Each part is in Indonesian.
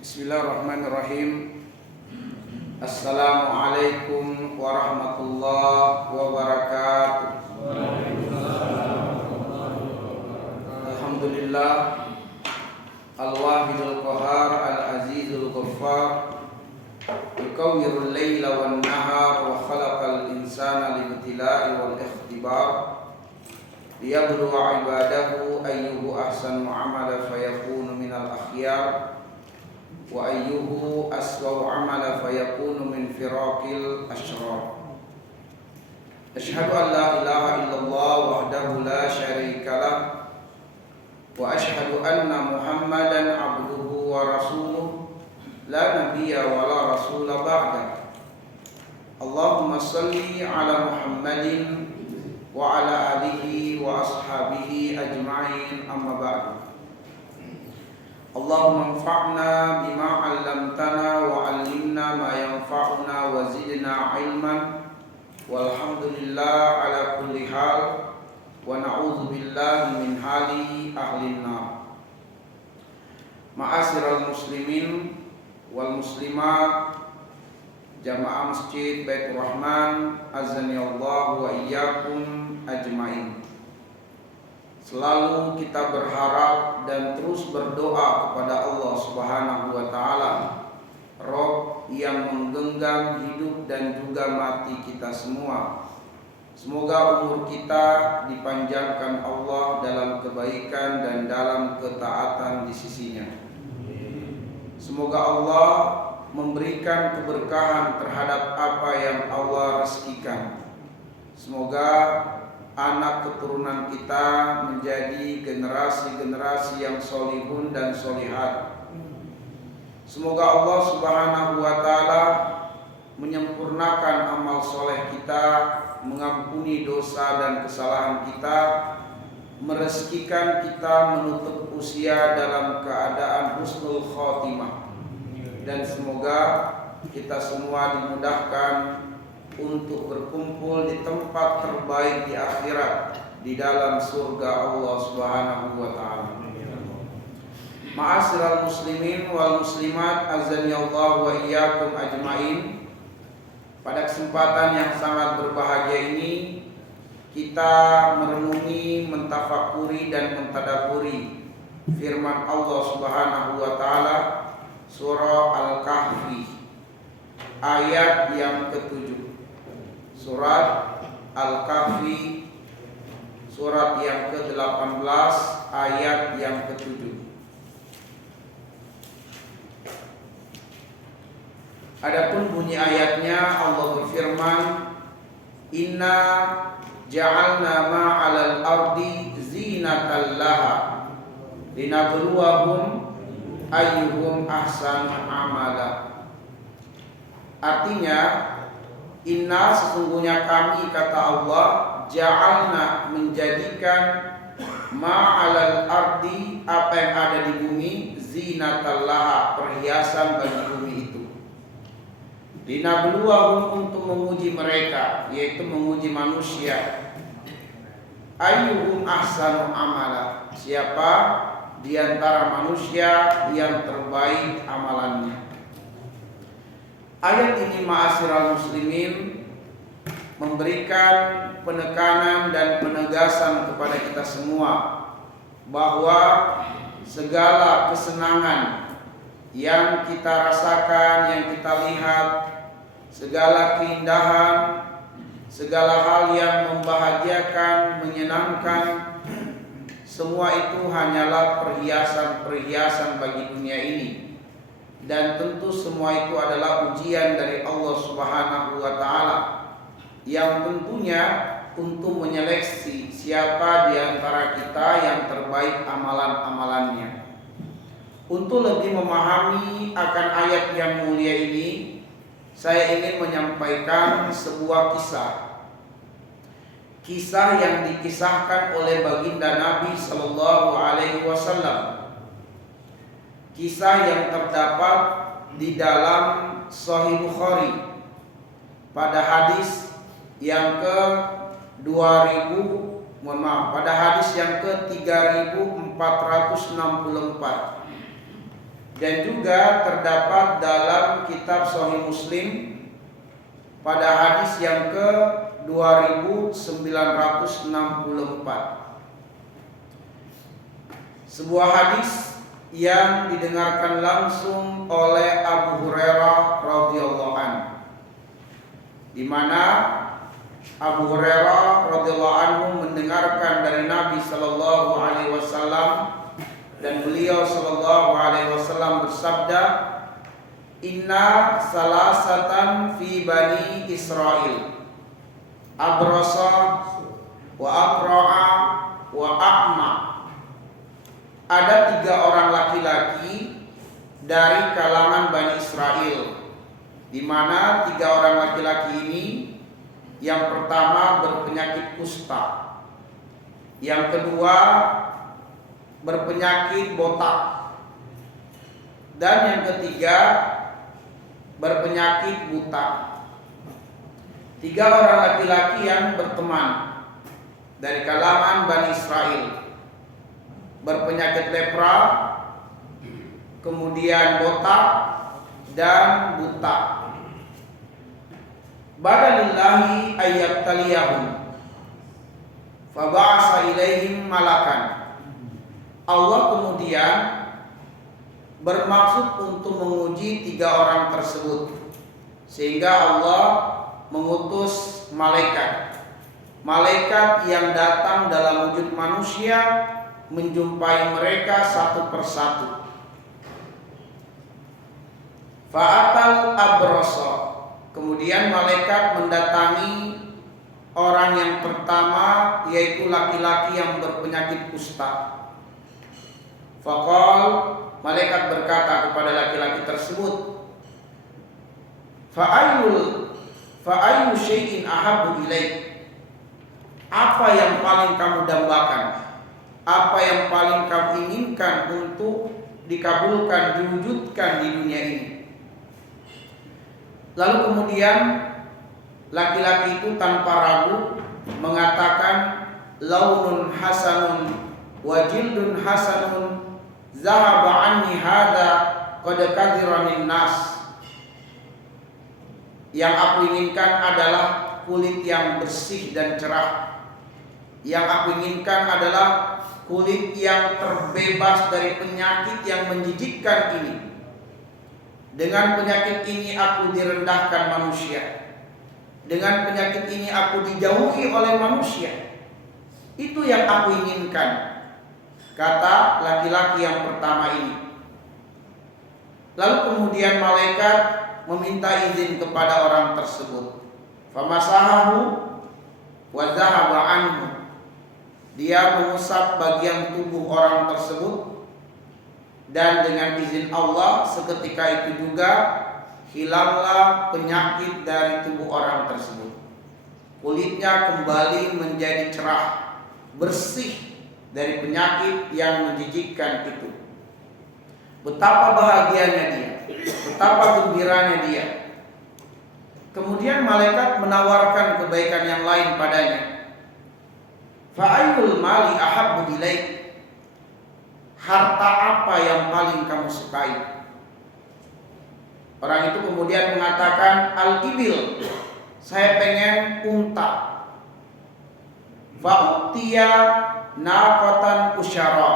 Bismillahirrahmanirrahim. Assalamualaikum warahmatullahi wabarakatuh. Alhamdulillah Al-Wahidul Qahar Al-Azizul Ghaffar Yukawwirul layla wan nahar wa khalaqal insana libtila'i wal ikhtibar liyabluwa ibadahu ayyuhu ahsanu amala fayakunu minal akhyar wa ayyuhu aswa'u amala fayakunu min firaqil ashrar. Asyhadu an la ilaha illallah wahdahu la syarika lah wa asyhadu anna Muhammadan abduhu wa rasuluh la nabiyya wa la rasula ba'da. Allahumma salli ala Muhammadin wa ala alihi wa ashabihi ajma'in, amma ba'du. Allahumma anfa'na bima 'allamtana wa 'allimna ma yanfa'una wa zidna 'ilman walhamdulillah ala kulli hal wa na'udzu billahi min hali ahlin nar. Ma'asyiral muslimin wal muslimat, jamaah Masjid Baitur Rahman, azani Allah wa iyyakum ajmain. Selalu kita berharap dan terus berdoa kepada Allah Subhanahu wa taala, Rabb yang menggenggam hidup dan juga mati kita semua. Semoga umur kita dipanjangkan Allah dalam kebaikan dan dalam ketaatan di sisinya. Semoga Allah memberikan keberkahan terhadap apa yang Allah rezekikan. Semoga anak keturunan kita menjadi generasi-generasi yang solihun dan solihat. Semoga Allah Subhanahu wa ta'ala menyempurnakan amal soleh kita, mengampuni dosa dan kesalahan kita, merezekikan kita menutup usia dalam keadaan husnul khotimah. Dan semoga kita semua dimudahkan untuk berkumpul di tempat terbaik di akhirat, di dalam surga Allah Subhanahu wa taala. Ma'asyiral muslimin wal muslimat, azani Allah wa iyyakum ajmain. Pada kesempatan yang sangat berbahagia ini, kita merenungi, mentafakuri dan mentadaburi firman Allah Subhanahu wa taala, surah Al-Kahfi ayat yang ke-7. Surat Al-Kahfi, surat yang ke-18, ayat yang ke-7. Adapun bunyi ayatnya, Allah berfirman, Inna ja'alna ma'alal ardi zinatan laha linabluwahum ayyuhum ahsanu amala. Artinya, inna sesungguhnya kami, kata Allah, ja'alna menjadikan ma'alal ardi apa yang ada di bumi, zinatallaha perhiasan bagi bumi itu. Linabluwahum untuk menguji mereka, yaitu menguji manusia. Ayyuhum ahsanu amala, siapa di antara manusia yang terbaik amalannya. Ayat ini, ma'asyiral muslimin, memberikan penekanan dan penegasan kepada kita semua bahwa segala kesenangan yang kita rasakan, yang kita lihat, segala keindahan, segala hal yang membahagiakan, menyenangkan, semua itu hanyalah perhiasan-perhiasan bagi dunia ini. Dan tentu semua itu adalah ujian dari Allah Subhanahu wa ta'ala, yang tentunya untuk menyeleksi siapa di antara kita yang terbaik amalan-amalannya. Untuk lebih memahami akan ayat yang mulia ini, saya ingin menyampaikan sebuah kisah yang dikisahkan oleh baginda Nabi Sallallahu Alaihi Wasallam. Kisah yang terdapat di dalam Sahih Bukhari pada hadis yang pada hadis yang ke 3464. dan juga terdapat dalam kitab Sahih Muslim pada hadis yang ke 2964. Sebuah hadis yang didengarkan langsung oleh Abu Hurairah radhiyallahu anhu, di mana Abu Hurairah radhiyallahu anhu mendengarkan dari Nabi sallallahu alaihi wasallam, dan beliau sallallahu alaihi wasallam bersabda, "Inna salasatan fi bani Israil, abrasa wa aqra'a wa a'ma." Ada 3 orang laki-laki dari kalangan Bani Israel, di mana 3 orang laki-laki ini, yang pertama berpenyakit kusta, yang kedua berpenyakit botak, dan yang ketiga berpenyakit buta. 3 orang laki-laki yang berteman dari kalangan Bani Israel, berpenyakit lepra, kemudian botak dan buta. Badalillahi ayyabtaliyahum faba'asa ilaihim malakan. Allah kemudian bermaksud untuk menguji 3 orang tersebut, sehingga Allah mengutus malaikat yang datang dalam wujud manusia, menjumpai mereka satu persatu. Fa'atal abrasa, kemudian malaikat mendatangi orang yang pertama, yaitu laki-laki yang berpenyakit kusta. Faqal, malaikat berkata kepada laki-laki tersebut, Fa'ayyu syai'in ahabbu ilaik, apa yang paling kamu dambakan, apa yang paling kamu inginkan untuk dikabulkan, diwujudkan di dunia ini. Lalu kemudian laki-laki itu tanpa ragu mengatakan, launun hasanun wa jildun hasanun zahaba anni hadza qad kadhiranin nas. Yang aku inginkan adalah kulit yang bersih dan cerah. Yang aku inginkan adalah kulit yang terbebas dari penyakit yang menjijikkan ini. Dengan penyakit ini aku direndahkan manusia. Dengan penyakit ini aku dijauhi oleh manusia. Itu yang aku inginkan, kata laki-laki yang pertama ini. Lalu kemudian malaikat meminta izin kepada orang tersebut. Famasahahu wa dhahaba anhu. Dia mengusap bagian tubuh orang tersebut, dan dengan izin Allah seketika itu juga hilanglah penyakit dari tubuh orang tersebut. Kulitnya kembali menjadi cerah, bersih dari penyakit yang menjijikkan itu. Betapa bahagianya dia, betapa gembiranya dia. Kemudian malaikat menawarkan kebaikan yang lain padanya. Fa'ayyul mali ahabbu ilaik, harta apa yang paling kamu sukai? Orang itu kemudian mengatakan, al-ibil, saya pengen unta. Fa'utiya naqatan usyara,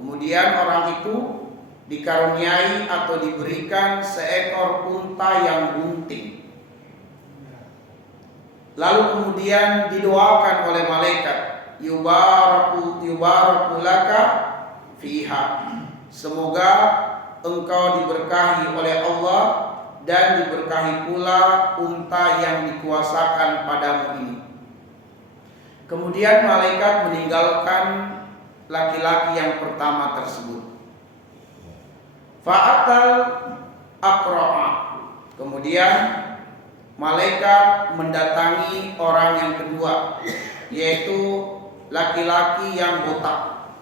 kemudian orang itu dikaruniai atau diberikan seekor unta yang bunting. Lalu kemudian didoakan oleh malaikat, yubaraku laka fiha, semoga engkau diberkahi oleh Allah dan diberkahi pula unta yang dikuasakan padamu ini. Kemudian malaikat meninggalkan laki-laki yang pertama tersebut. Fa'atal aqra'a, kemudian malaikat mendatangi orang yang kedua, yaitu laki-laki yang botak.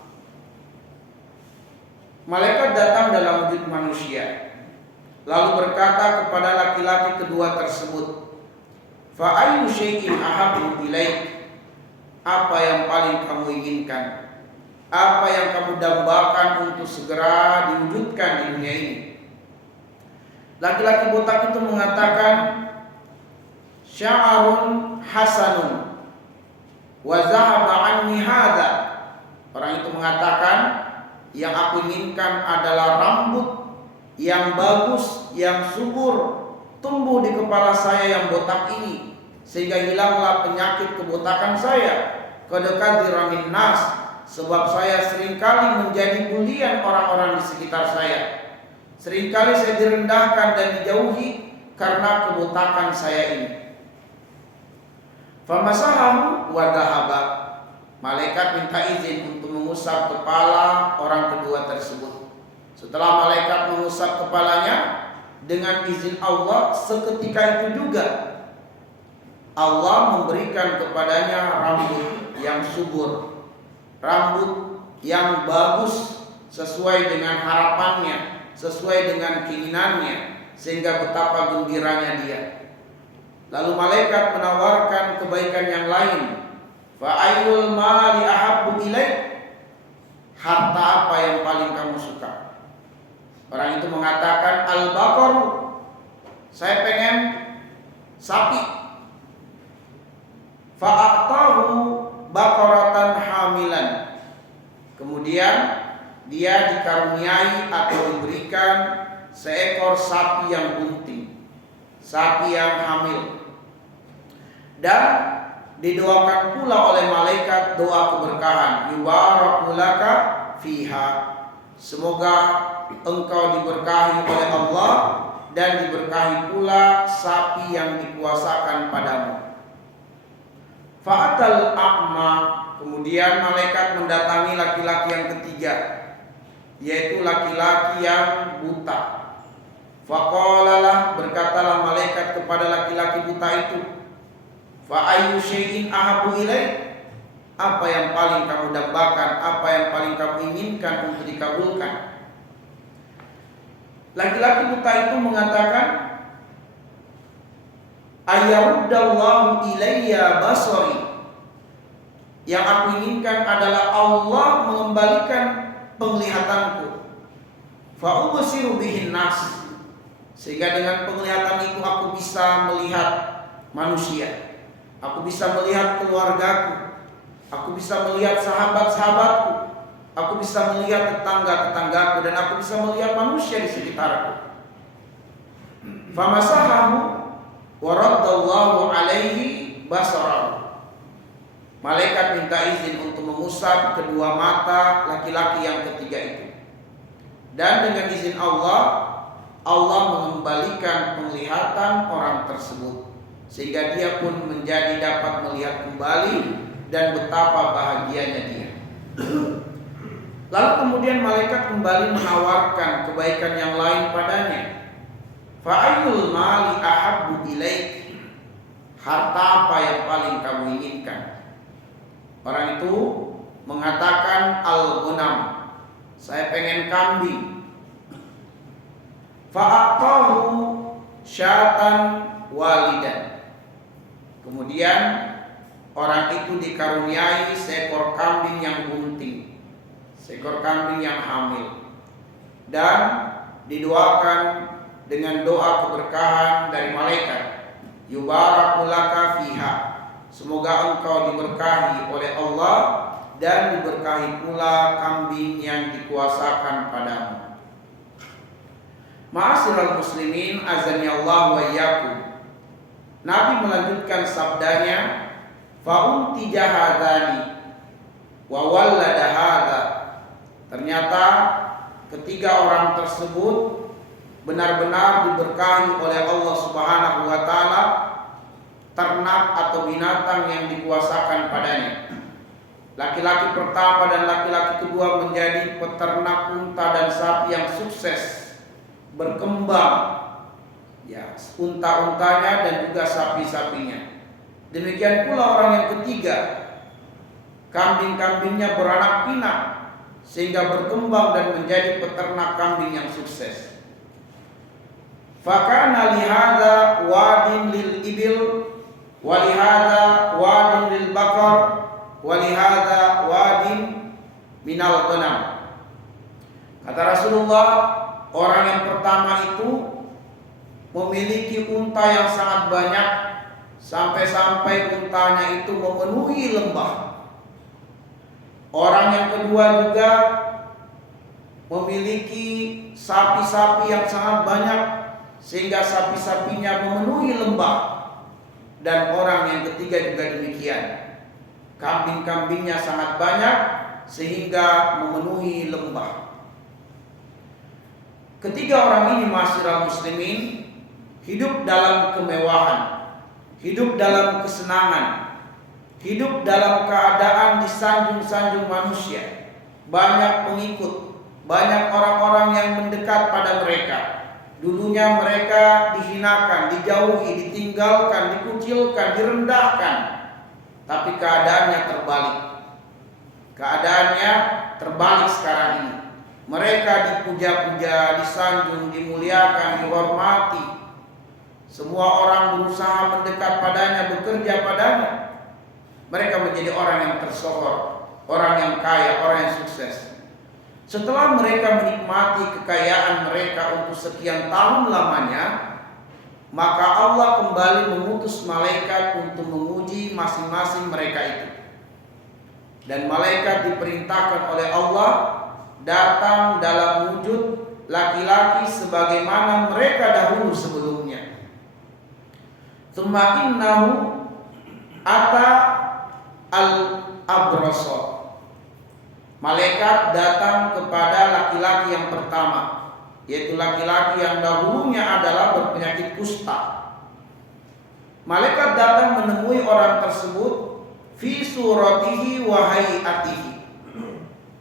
Malaikat datang dalam wujud manusia, lalu berkata kepada laki-laki kedua tersebut, Fa'ayyu syai'in ahabbu ilaik, apa yang paling kamu inginkan? apa yang kamu dambakan untuk segera diwujudkan di dunia ini. Laki-laki botak itu mengatakan, sya'arun hasanun wa zahaba anni hadza. Orang itu mengatakan, yang aku inginkan adalah rambut yang bagus, yang subur tumbuh di kepala saya yang botak ini, sehingga hilanglah penyakit kebotakan saya. Kadakadziramin nas, sebab saya seringkali menjadi bulian orang-orang di sekitar saya. Seringkali saya direndahkan dan dijauhi karena kebotakan saya ini. Famasahahu wa dhahaba. Malaikat minta izin untuk mengusap kepala orang kedua tersebut. Setelah malaikat mengusap kepalanya, dengan izin Allah, seketika itu juga Allah memberikan kepadanya rambut yang subur, rambut yang bagus sesuai dengan harapannya, sesuai dengan keinginannya, sehingga betapa gembiranya dia. Lalu malaikat menawarkan kebaikan yang lain. Fa ayyul mali ahabbu ilaik? Harta apa yang paling kamu suka? Orang itu mengatakan, al-baqaru, saya pengen sapi. Fa'atahu baqaratan hamilan. Kemudian dia dikaruniai atau diberikan seekor sapi yang bunting, sapi yang hamil. Dan didoakan pula oleh malaikat doa keberkahan, yubaraku laka fiha, semoga engkau diberkahi oleh Allah dan diberkahi pula sapi yang dikuasakan padamu. Fa'atal a'ma, kemudian malaikat mendatangi laki-laki yang ketiga, yaitu laki-laki yang buta. Faqalalah, berkatalah malaikat kepada laki-laki buta itu, fa ayyu syai'in ahabbu ilaik? Apa yang paling kamu dambakan, apa yang paling kamu inginkan untuk dikabulkan? Laki-laki buta itu mengatakan, ayaruddallahu ilayya basari. Yang aku inginkan adalah Allah mengembalikan penglihatanku. Fa ubsiru bihin nas, sehingga dengan penglihatan itu aku bisa melihat manusia. Aku bisa melihat keluargaku, aku bisa melihat sahabat-sahabatku, aku bisa melihat tetangga-tetanggaku, dan aku bisa melihat manusia di sekitarku. Famasahahu wa raddallahu alaihi basarahu. Malaikat minta izin untuk mengusap kedua mata laki-laki yang ketiga itu. Dan dengan izin Allah, Allah mengembalikan penglihatan orang tersebut, sehingga dia pun menjadi dapat melihat kembali, dan betapa bahagianya dia. Lalu kemudian malaikat kembali menawarkan kebaikan yang lain padanya. Fa'ayyul mali ahabbu ilaik? Harta apa yang paling kamu inginkan? Orang itu mengatakan al-ghanam, saya pengen kambing. Fa'atahu syatan walidan. Kemudian orang itu dikaruniai seekor kambing yang bunting, seekor kambing yang hamil, dan didoakan dengan doa keberkahan dari malaikat, yubaraku laka fiha, semoga engkau diberkahi oleh Allah dan diberkahi pula kambing yang dikuasakan padamu. Ma'asyiral muslimin, azani Allah wa iyyakum. Nabi melanjutkan sabdanya, fa'unti jahadani wa wallada hadza. Ternyata ketiga orang tersebut benar-benar diberkahi oleh Allah Subhanahu wa taala, ternak atau binatang yang dikuasakan padanya. Laki-laki pertama dan laki-laki kedua menjadi peternak unta dan sapi yang sukses, berkembang, ya, unta-untanya dan juga sapi-sapinya. Demikian pula orang yang ketiga, kambing-kambingnya beranak pinak sehingga berkembang dan menjadi peternak kambing yang sukses. Fakana lihada wadin lil ibil, walihada wadin lil bakar, walihada wadin minal ghanam. Kata Rasulullah, orang yang pertama itu memiliki unta yang sangat banyak, sampai-sampai untanya itu memenuhi lembah. Orang yang kedua juga memiliki sapi-sapi yang sangat banyak, sehingga sapi-sapinya memenuhi lembah. Dan orang yang ketiga juga demikian, kambing-kambingnya sangat banyak sehingga memenuhi lembah. Ketiga orang ini, ma'asyiral muslimin, hidup dalam kemewahan, hidup dalam kesenangan, hidup dalam keadaan disanjung-sanjung manusia, banyak pengikut, banyak orang-orang yang mendekat pada mereka. Dulunya mereka dihinakan, dijauhi, ditinggalkan, dikucilkan, direndahkan. Tapi keadaannya terbalik. Keadaannya terbalik sekarang ini. Mereka dipuja-puja, disanjung, dimuliakan, dihormati. Semua orang berusaha mendekat padanya, bekerja padanya. Mereka menjadi orang yang tersohor, orang yang kaya, orang yang sukses. Setelah mereka menikmati kekayaan mereka untuk sekian tahun lamanya, maka Allah kembali mengutus malaikat untuk menguji masing-masing mereka itu. Dan malaikat diperintahkan oleh Allah datang dalam wujud laki-laki sebagaimana mereka dahulu sebelumnya. Tsumma innahu ata al-abrasa. Malaikat datang kepada laki-laki yang pertama, yaitu laki-laki yang dahulunya adalah berpenyakit kusta. Malaikat datang menemui orang tersebut fi suratihi wa hayatihi.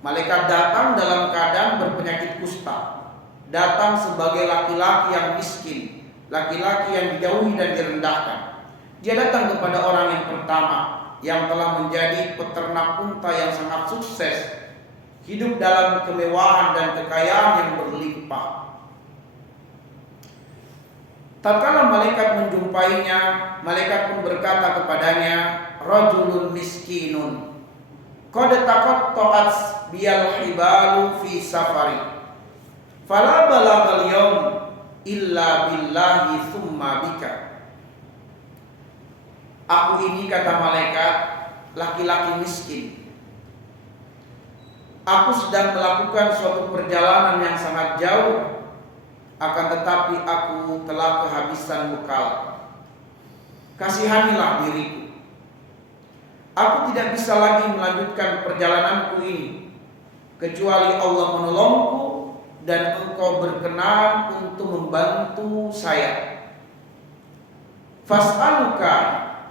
Malaikat datang dalam keadaan berpenyakit kusta, datang sebagai laki-laki yang miskin, laki-laki yang dijauhi dan direndahkan. Dia datang kepada orang yang pertama yang telah menjadi peternak unta yang sangat sukses, hidup dalam kemewahan dan kekayaan yang berlimpah. Tatkala malaikat menjumpainya, malaikat pun berkata kepadanya, rajulun miskinun qad taqatta'at biyal hibalu fi safari fala balagal yawm illa billahi thumma bika. Aku ini, kata malaikat, laki-laki miskin. Aku sedang melakukan suatu perjalanan yang sangat jauh, akan tetapi aku telah kehabisan bekal. Kasihanilah diriku. Aku tidak bisa lagi melanjutkan perjalananku ini, kecuali Allah menolongku dan Engkau berkenan untuk membantu saya. Fas'aluka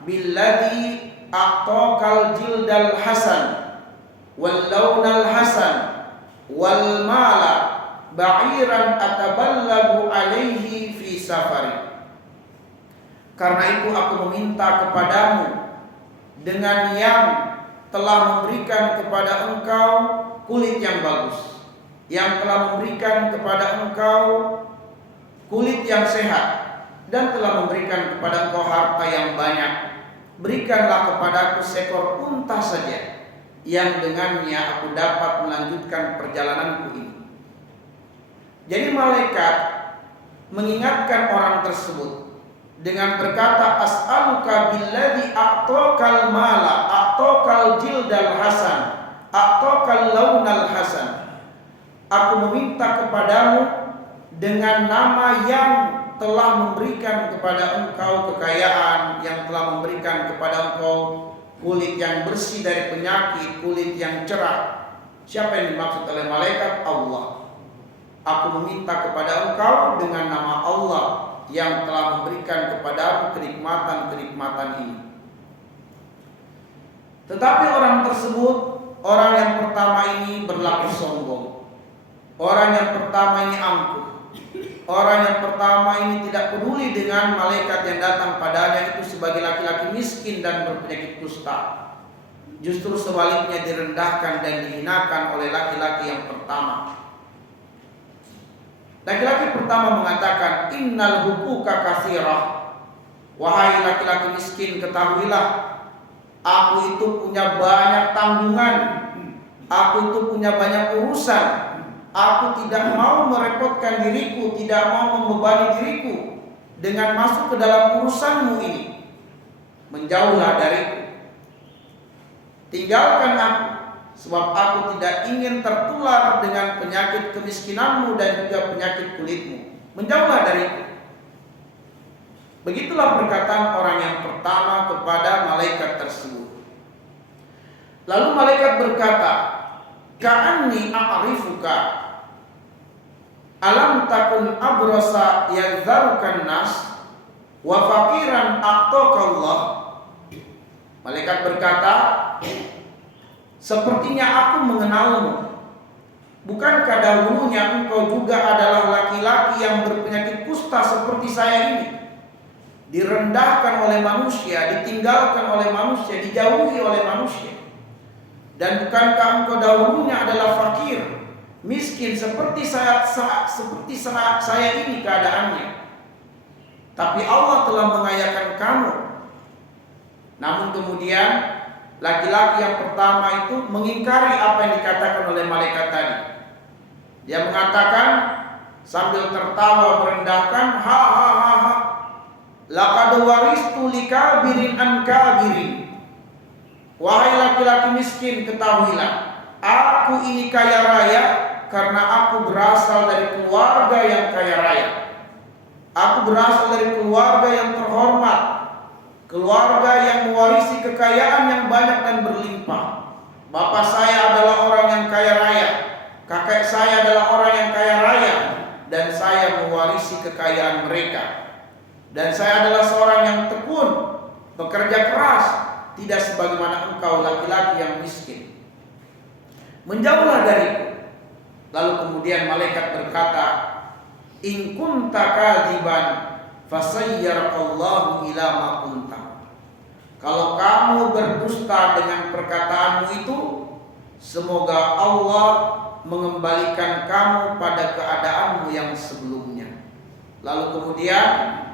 billadhi a'taqal jildal hasan wal launal hasan wal mala ba'iran ataballagu alaihi fi safari. Karena itu aku meminta kepadamu dengan yang telah memberikan kepada engkau kulit yang bagus, yang telah memberikan kepada engkau kulit yang sehat, dan telah memberikan kepada engkau harta yang banyak. Berikanlah kepadaku seekor unta saja, yang dengannya aku dapat melanjutkan perjalananku ini. Jadi malaikat mengingatkan orang tersebut dengan berkata, as'aluka billadhi a'taqal mala, a'taqal jildal hasan, a'taqal launal hasan. Aku meminta kepadamu dengan nama yang telah memberikan kepada engkau kekayaan, yang telah memberikan kepada engkau kulit yang bersih dari penyakit, kulit yang cerah. Siapa yang dimaksud oleh malaikat? Allah. Aku meminta kepada engkau dengan nama Allah yang telah memberikan kepadamu kenikmatan-kenikmatan ini. Tetapi orang tersebut, orang yang pertama ini berlaku sombong. Orang yang pertama ini angkuh. Orang yang pertama ini tidak peduli dengan malaikat yang datang padanya itu sebagai laki-laki miskin dan berpenyakit kusta. Justru sebaliknya direndahkan dan dihinakan oleh laki-laki yang pertama. Laki-laki pertama mengatakan, innal hukuka katsirah. Wahai laki-laki miskin, ketahuilah, aku itu punya banyak tanggungan. Aku itu punya banyak urusan. Aku tidak mau merepotkan diriku, tidak mau membebani diriku dengan masuk ke dalam urusanmu ini. Menjauhlah dariku. Tinggalkan aku, sebab aku tidak ingin tertular dengan penyakit kemiskinanmu dan juga penyakit kulitmu. Menjauhlah dariku. Begitulah perkataan orang yang pertama kepada malaikat tersebut. Lalu malaikat berkata, "Ka'anni a'rifuka. Alam takun abrasa yadzarukan nas wa faqiran a'taqallah." Malaikat berkata, "Sepertinya aku mengenalmu. Bukankah dahulunya engkau juga adalah laki-laki yang berpenyakit kusta seperti saya ini? Direndahkan oleh manusia, ditinggalkan oleh manusia, dijauhi oleh manusia. Dan bukankah engkau dahulunya adalah fakir, miskin seperti saya ini keadaannya. Tapi Allah telah mengayakan kamu." Namun kemudian laki-laki yang pertama itu mengingkari apa yang dikatakan oleh malaikat tadi. Dia mengatakan sambil tertawa merendahkan, "Ha ha ha ha. Laqad waristu likabirin an kabirin." Wahai laki-laki miskin, ketahuilah, aku ini kaya raya karena aku berasal dari keluarga yang kaya raya. Aku berasal dari keluarga yang terhormat, keluarga yang mewarisi kekayaan yang banyak dan berlimpah. Bapak saya adalah orang yang kaya raya, kakek saya adalah orang yang kaya raya, dan saya mewarisi kekayaan mereka. Dan saya adalah seorang yang tekun, bekerja keras, tidak sebagaimana engkau laki-laki yang miskin. Menjauhlah dariku." Lalu kemudian malaikat berkata, "In kunta kadziban fasayyarallahu ila ma kunta." Kalau kamu berdusta dengan perkataanmu itu, semoga Allah mengembalikan kamu pada keadaanmu yang sebelumnya. Lalu kemudian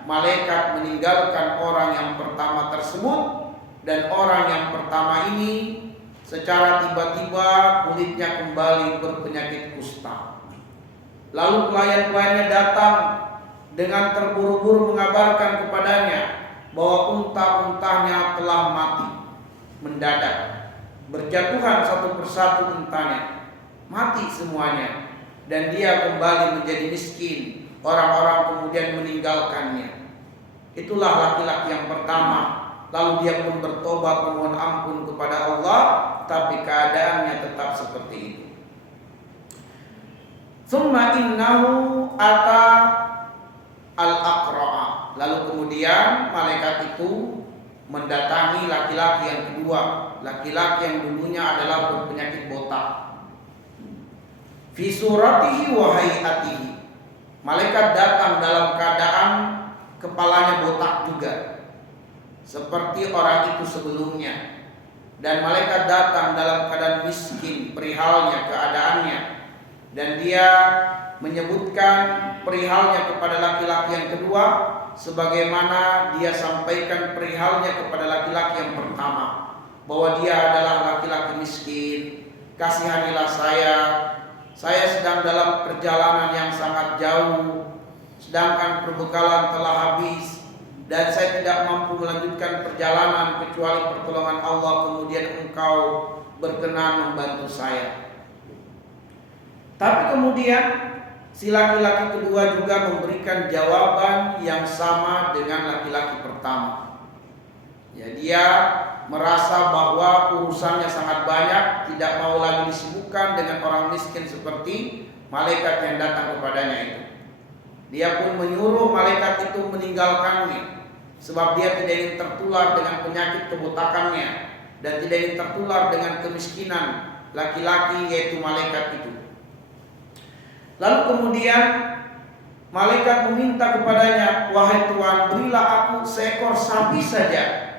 malaikat meninggalkan orang yang pertama tersebut, dan orang yang pertama ini secara tiba-tiba kulitnya kembali berpenyakit kusta. Lalu pelayan-pelayannya datang dengan terburu-buru mengabarkan kepadanya bahwa unta-untanya telah mati mendadak. Berjatuhan satu persatu untanya, mati semuanya, dan dia kembali menjadi miskin. Orang-orang kemudian meninggalkannya. Itulah laki-laki yang pertama. Lalu dia pun bertobat memohon ampun kepada Allah, tapi keadaannya tetap seperti itu. Tsumma innahu ata al-aqra'a. Lalu kemudian malaikat itu mendatangi laki-laki yang kedua, laki-laki yang dulunya adalah berpenyakit botak. Fi suratihi wa hayatihi. Malaikat datang dalam keadaan kepalanya botak juga, seperti orang itu sebelumnya. Dan malaikat datang dalam keadaan miskin perihalnya, keadaannya. Dan dia menyebutkan perihalnya kepada laki-laki yang kedua, sebagaimana dia sampaikan perihalnya kepada laki-laki yang pertama, bahwa dia adalah laki-laki miskin. Kasihanilah saya sedang dalam perjalanan yang sangat jauh, sedangkan perbekalan telah habis, dan saya tidak mampu melanjutkan perjalanan kecuali pertolongan Allah, kemudian engkau berkenan membantu saya. Tapi kemudian si laki-laki kedua juga memberikan jawaban yang sama dengan laki-laki pertama. Ya, dia merasa bahwa urusannya sangat banyak, tidak mau lagi disibukkan dengan orang miskin seperti malaikat yang datang kepadanya itu. Dia pun menyuruh malaikat itu meninggalkannya, sebab dia tidak ingin tertular dengan penyakit kebotakannya dan tidak ingin tertular dengan kemiskinan laki-laki, yaitu malaikat itu. Lalu kemudian malaikat meminta kepadanya, "Wahai Tuhan, berilah aku seekor sapi saja.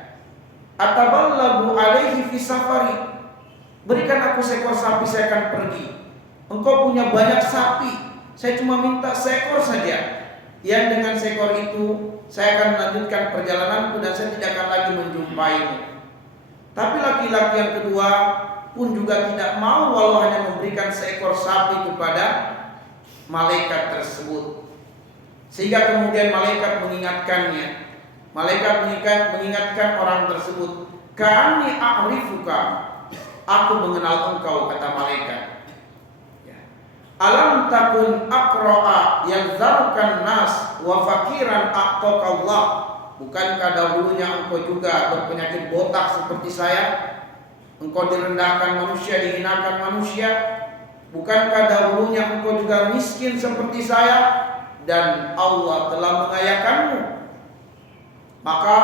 Ataballagu alaihi fi safari. Berikan aku seekor sapi, saya akan pergi. Engkau punya banyak sapi, saya cuma minta seekor saja. Yang dengan seekor itu saya akan melanjutkan perjalananku dan saya tidak akan lagi menjumpaimu." Tapi laki-laki yang kedua pun juga tidak mau walau hanya memberikan seekor sapi kepada malaikat tersebut. Sehingga kemudian malaikat mengingatkannya. Malaikat mengingatkan orang tersebut, "Ka'anni a'rifuka." Aku mengenal engkau, kata malaikat. "Alam takun aqra'a yalzarukan nas wa fakiran a'taqallah." Bukankah dahulunya engkau juga berpenyakit botak seperti saya? Engkau direndahkan manusia, dihinakan manusia. Bukankah dahulunya engkau juga miskin seperti saya dan Allah telah mengayakanmu? Maka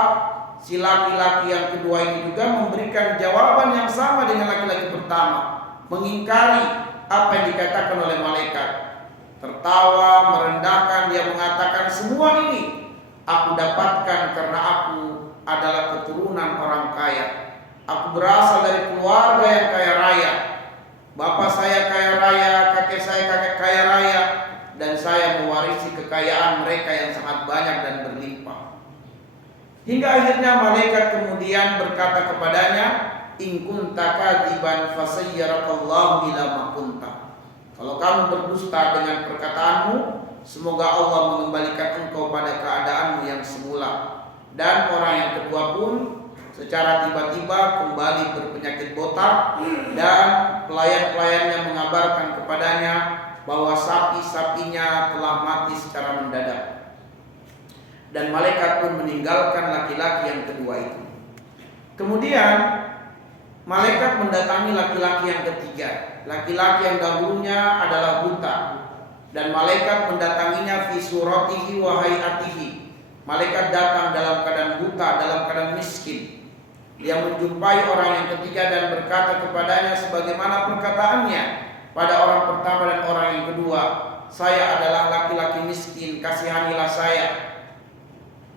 si laki-laki yang kedua ini juga memberikan jawaban yang sama dengan laki-laki pertama, mengingkari apa yang dikatakan oleh malaikat. Tertawa, merendahkan, dia mengatakan, "Semua ini aku dapatkan karena aku adalah keturunan orang kaya. Aku berasal dari keluarga yang kaya raya. Bapak saya kaya raya, kakek saya kaya raya, dan saya mewarisi kekayaan mereka yang sangat banyak dan berlimpah." Hingga akhirnya malaikat kemudian berkata kepadanya, "In kunta kadziban fasayyarakallahu ila ma kunta." Kalau kamu berdusta dengan perkataanmu, semoga Allah mengembalikan engkau pada keadaanmu yang semula. Dan orang yang kedua pun secara tiba-tiba kembali berpenyakit botak, dan pelayan-pelayannya mengabarkan kepadanya bahwa sapi-sapinya telah mati secara mendadak. Dan malaikat pun meninggalkan laki-laki yang kedua itu. Kemudian malaikat mendatangi laki-laki yang ketiga, laki-laki yang dahulunya adalah buta, dan malaikat mendatanginya fi suratihi wa hayatihi. Malaikat datang dalam keadaan buta, dalam keadaan miskin. Dia menjumpai orang yang ketiga dan berkata kepadanya sebagaimana perkataannya pada orang pertama dan orang yang kedua, "Saya adalah laki-laki miskin, kasihanilah saya.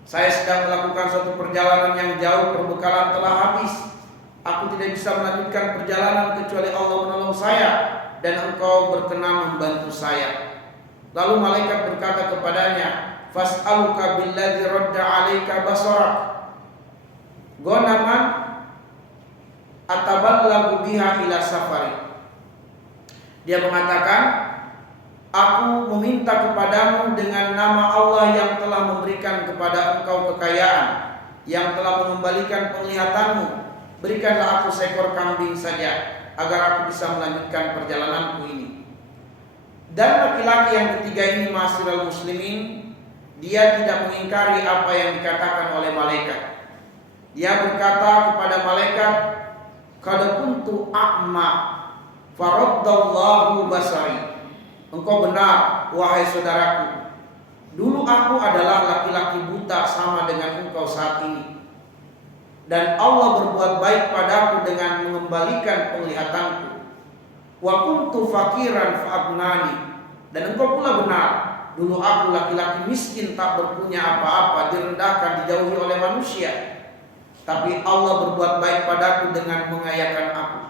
Saya sedang melakukan suatu perjalanan yang jauh, perbekalan telah habis. Aku tidak bisa melanjutkan perjalanan kecuali Allah menolong saya dan engkau berkenan membantu saya." Lalu malaikat berkata kepadanya, "Fas'aluka billadzi radda 'alaika basarak ghanaman ataballagu biha ila safari." Dia mengatakan, "Aku meminta kepadamu dengan nama Allah yang telah memberikan kepada engkau kekayaan, yang telah mengembalikan penglihatanmu. Berikanlah aku seekor kambing saja agar aku bisa melanjutkan perjalananku ini." Dan laki-laki yang ketiga ini, ma'asyiral muslimin, dia tidak mengingkari apa yang dikatakan oleh malaikat. Dia berkata kepada malaikat, "Qad kuntu a'ma faraddallahu basari." Engkau benar, wahai saudaraku. Dulu aku adalah laki-laki buta sama dengan engkau saat ini. Dan Allah berbuat baik padaku dengan mengembalikan penglihatanku. Wa kuntu fakiran fa'abnani. Dan engkau pula benar. Dulu aku laki-laki miskin, tak berpunya apa-apa, direndahkan, dijauhi oleh manusia. Tapi Allah berbuat baik padaku dengan mengayakan aku.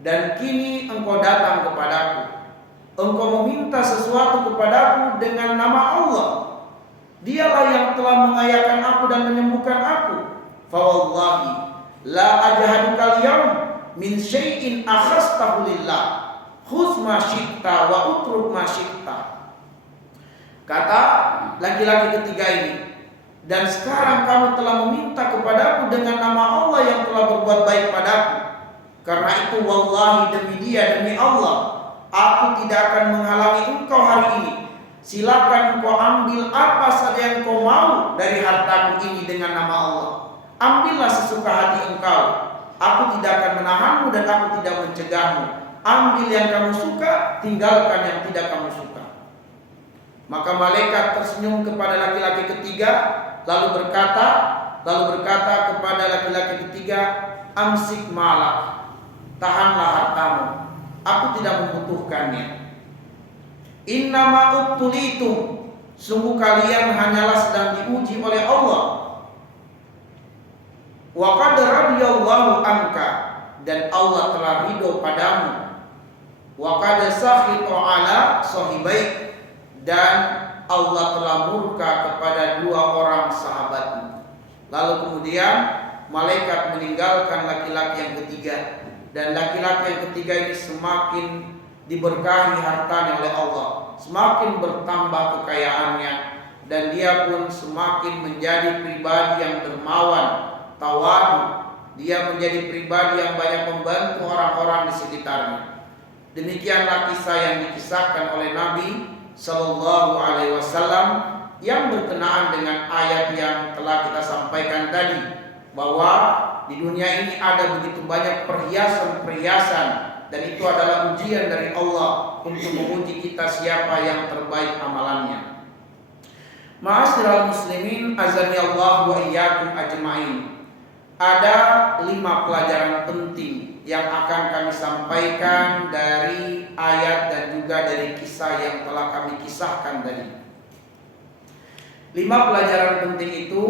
Dan kini engkau datang kepadaku. Engkau meminta sesuatu kepadaku dengan nama Allah. Dialah yang telah mengayakan aku dan menyembuhkan aku. Fa wallahi la ajhaduka al-yawm min syai'in akhastahu lillah. Khudh ma syi'ta wa utruk ma syi'ta. Kata laki-laki ketiga ini, "Dan sekarang kamu telah meminta kepadaku dengan nama Allah yang telah berbuat baik padaku. Karena itu wallahi, demi dia, demi Allah, aku tidak akan menghalangi engkau hari ini. Silakan engkau ambil apa saja yang kau mau dari hartaku ini dengan nama Allah. Ambillah sesuka hati engkau. Aku tidak akan menahanmu dan aku tidak mencegahmu. Ambil yang kamu suka, tinggalkan yang tidak kamu suka." Maka malaikat tersenyum kepada laki-laki ketiga, lalu berkata kepada laki-laki ketiga, "Amsik malak, tahanlah hartamu. Aku tidak membutuhkannya. Innama ubtulitum, sungguh kalian hanyalah sedang diuji oleh Allah. Wa qad radiyallahu anka, dan Allah telah ridho padamu. Wa qad sakhita ala sahibaik, dan Allah telah murka kepada dua orang sahabatmu." Lalu kemudian malaikat meninggalkan laki-laki yang ketiga. Dan laki-laki yang ketiga ini semakin diberkahi hartanya oleh Allah, semakin bertambah kekayaannya, dan dia pun semakin menjadi pribadi yang dermawan, tawadu. Dia menjadi pribadi yang banyak membantu orang-orang di sekitarnya. Demikianlah kisah yang dikisahkan oleh Nabi Sallallahu Alaihi Wasallam yang berkenaan dengan ayat yang telah kita sampaikan tadi, bahwa di dunia ini ada begitu banyak perhiasan-perhiasan, dan itu adalah ujian dari Allah untuk menguji kita siapa yang terbaik amalannya. Ma'asyiral muslimin, azani Allah wa iyyakum ajmain. Ada 5 pelajaran penting yang akan kami sampaikan dari ayat dan juga dari kisah yang telah kami kisahkan tadi. 5 pelajaran penting itu,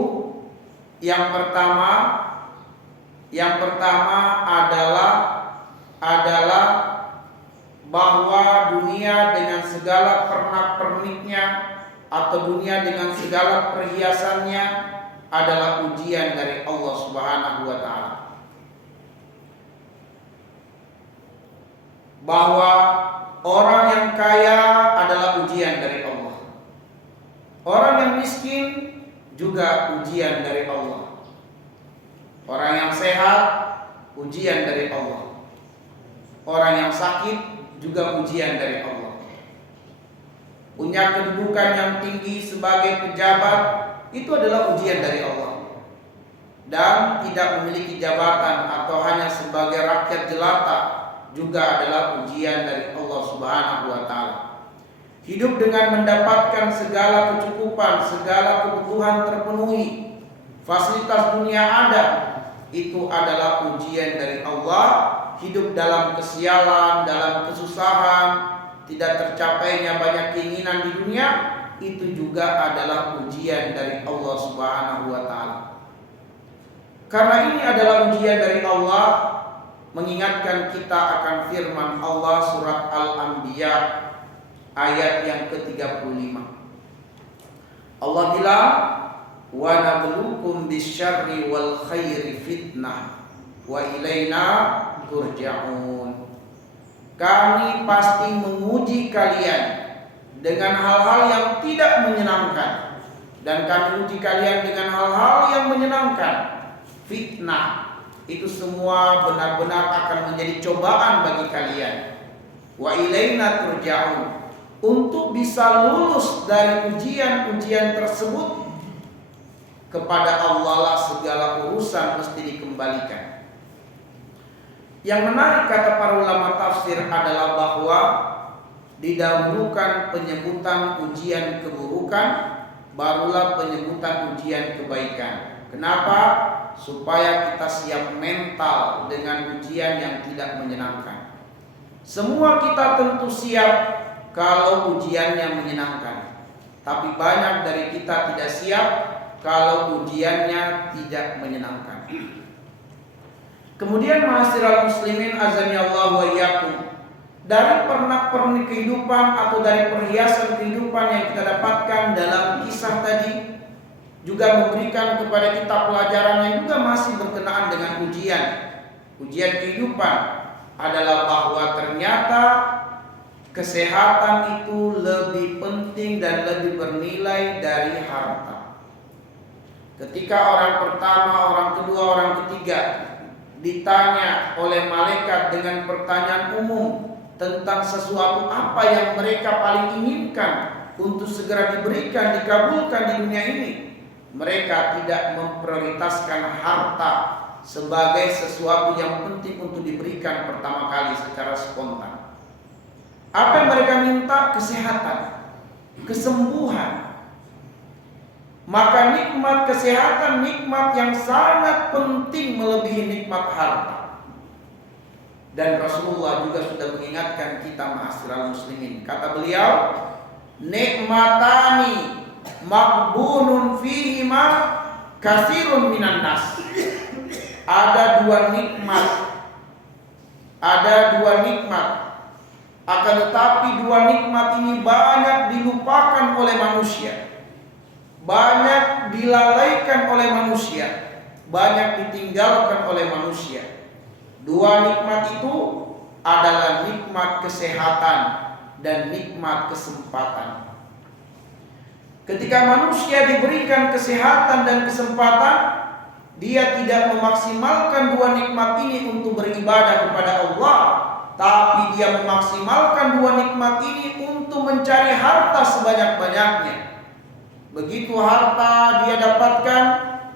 yang pertama adalah bahwa dunia dengan segala pernak-perniknya atau dunia dengan segala perhiasannya adalah ujian dari Allah Subhanahu wa taala. Bahwa orang yang kaya adalah ujian dari Allah. Orang yang miskin juga ujian dari Allah. Orang yang sehat ujian dari Allah. Orang yang sakit juga ujian dari Allah. Punya kedudukan yang tinggi sebagai pejabat itu adalah ujian dari Allah. Dan tidak memiliki jabatan atau hanya sebagai rakyat jelata juga adalah ujian dari Allah Subhanahu wa taala. Hidup dengan mendapatkan segala kecukupan, segala kebutuhan terpenuhi, fasilitas dunia ada, itu adalah ujian dari Allah. Hidup dalam kesialan, dalam kesusahan, tidak tercapainya banyak keinginan di dunia, itu juga adalah ujian dari Allah Subhanahu wa taala. Karena ini adalah ujian dari Allah, mengingatkan kita akan firman Allah surat Al-Anbiya ayat yang ke-35. Allah bilang, "Wa nabluukum bisyarri wal khairi fitnah wa ilaina turja'un." Kami pasti menguji kalian dengan hal-hal yang tidak menyenangkan, dan kami uji kalian dengan hal-hal yang menyenangkan. Fitnah itu semua benar-benar akan menjadi cobaan bagi kalian. Wa ilaina turja'un. Untuk bisa lulus dari ujian-ujian tersebut, kepada Allah lah segala urusan mesti dikembalikan. Yang menarik kata para ulama tafsir adalah bahwa didahulukan penyebutan ujian keburukan, barulah penyebutan ujian kebaikan. Kenapa? Supaya kita siap mental dengan ujian yang tidak menyenangkan. Semua kita tentu siap kalau ujiannya menyenangkan, tapi banyak dari kita tidak siap kalau ujiannya tidak menyenangkan. Kemudian ma'asyiral muslimin azani Allah wa iyyakum, dari pernak-pernik kehidupan atau dari perhiasan kehidupan yang kita dapatkan dalam kisah tadi juga memberikan kepada kita pelajaran yang juga masih berkenaan dengan ujian. Ujian kehidupan adalah bahwa ternyata kesehatan itu lebih penting dan lebih bernilai dari harta. Ketika orang pertama, orang kedua, orang ketiga ditanya oleh malaikat dengan pertanyaan umum tentang sesuatu apa yang mereka paling inginkan untuk segera diberikan, dikabulkan di dunia ini, mereka tidak memprioritaskan harta sebagai sesuatu yang penting untuk diberikan pertama kali secara spontan. Apa yang mereka minta? Kesehatan, kesembuhan. Maka nikmat kesehatan, nikmat yang sangat penting melebihi nikmat harta. Dan Rasulullah juga sudah mengingatkan kita ma'asyiral muslimin. Kata beliau, nikmatani maqbunun fihima katsirun minan nas. Ada dua nikmat, akan tetapi dua nikmat ini banyak dilupakan oleh manusia, banyak dilalaikan oleh manusia, banyak ditinggalkan oleh manusia. Dua nikmat itu adalah nikmat kesehatan dan nikmat kesempatan. Ketika manusia diberikan kesehatan dan kesempatan, dia tidak memaksimalkan dua nikmat ini untuk beribadah kepada Allah, tapi dia memaksimalkan dua nikmat ini untuk mencari harta sebanyak-banyaknya. Begitu harta dia dapatkan,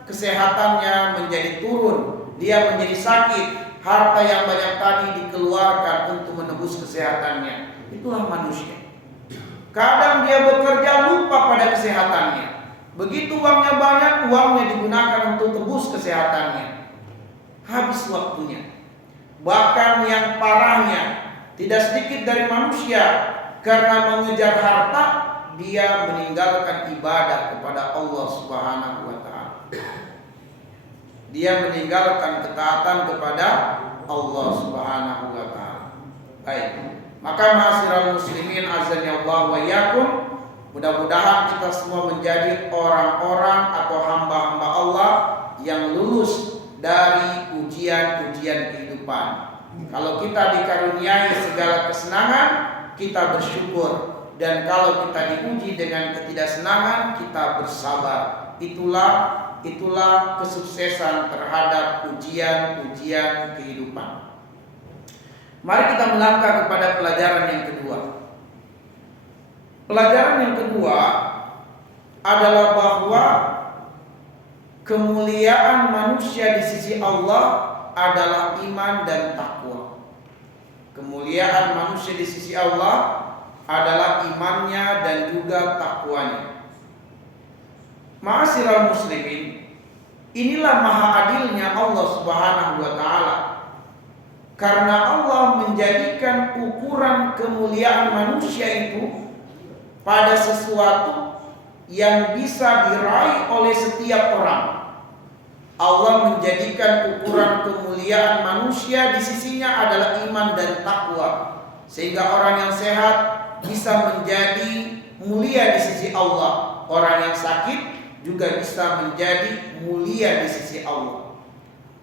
kesehatannya menjadi turun, dia menjadi sakit. Harta yang banyak tadi dikeluarkan untuk menebus kesehatannya. Itulah manusia. Kadang dia bekerja lupa pada kesehatannya. Begitu uangnya banyak, uangnya digunakan untuk tebus kesehatannya. Habis waktunya. Bahkan yang parahnya, tidak sedikit dari manusia karena mengejar harta, dia meninggalkan ibadah kepada Allah Subhanahu wa taala. Dia meninggalkan ketaatan kepada Allah Subhanahu wa taala. Baik. Maka ma'asyiral muslimin azani Allah wa iyyakum, mudah-mudahan kita semua menjadi orang-orang atau hamba-hamba Allah yang lulus dari ujian-ujian kehidupan. Kalau kita dikaruniai segala kesenangan, kita bersyukur, dan kalau kita diuji dengan ketidaksenangan, kita bersabar. Itulah kesuksesan terhadap ujian-ujian kehidupan. Mari kita melangkah kepada pelajaran yang kedua. Pelajaran yang kedua adalah bahwa kemuliaan manusia di sisi Allah adalah iman dan takwa. Kemuliaan manusia di sisi Allah adalah imannya dan juga takwanya. Ma'asyiral muslimin, inilah maha adilnya Allah Subhanahu wa taala. Karena Allah menjadikan ukuran kemuliaan manusia itu pada sesuatu yang bisa diraih oleh setiap orang. Allah menjadikan ukuran kemuliaan manusia di sisinya adalah iman dan takwa, sehingga orang yang sehat bisa menjadi mulia di sisi Allah. Orang yang sakit juga bisa menjadi mulia di sisi Allah.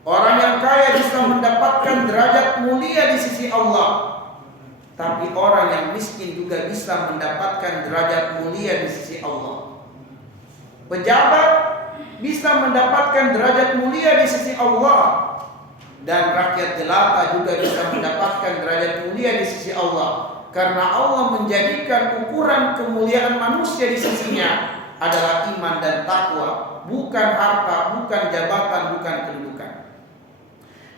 Orang yang kaya bisa mendapatkan derajat mulia di sisi Allah. Tapi orang yang miskin juga bisa mendapatkan derajat mulia di sisi Allah. Pejabat bisa mendapatkan derajat mulia di sisi Allah. Dan rakyat jelata juga bisa mendapatkan derajat mulia di sisi Allah. Karena Allah menjadikan ukuran kemuliaan manusia di sisinya adalah iman dan takwa, bukan harta, bukan jabatan, bukan kedudukan.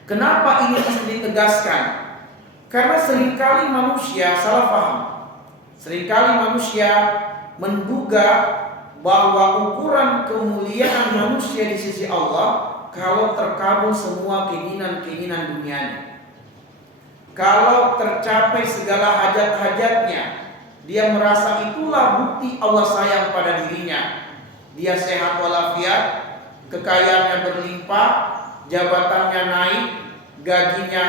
Kenapa ini harus ditegaskan? Karena seringkali manusia salah paham. Seringkali manusia menduga bahwa ukuran kemuliaan manusia di sisi Allah kalau terkabul semua keinginan-keinginan dunianya. Kalau tercapai segala hajat-hajatnya, dia merasa itulah bukti Allah sayang pada dirinya. Dia sehat walafiat, kekayaannya berlimpah, jabatannya naik, gajinya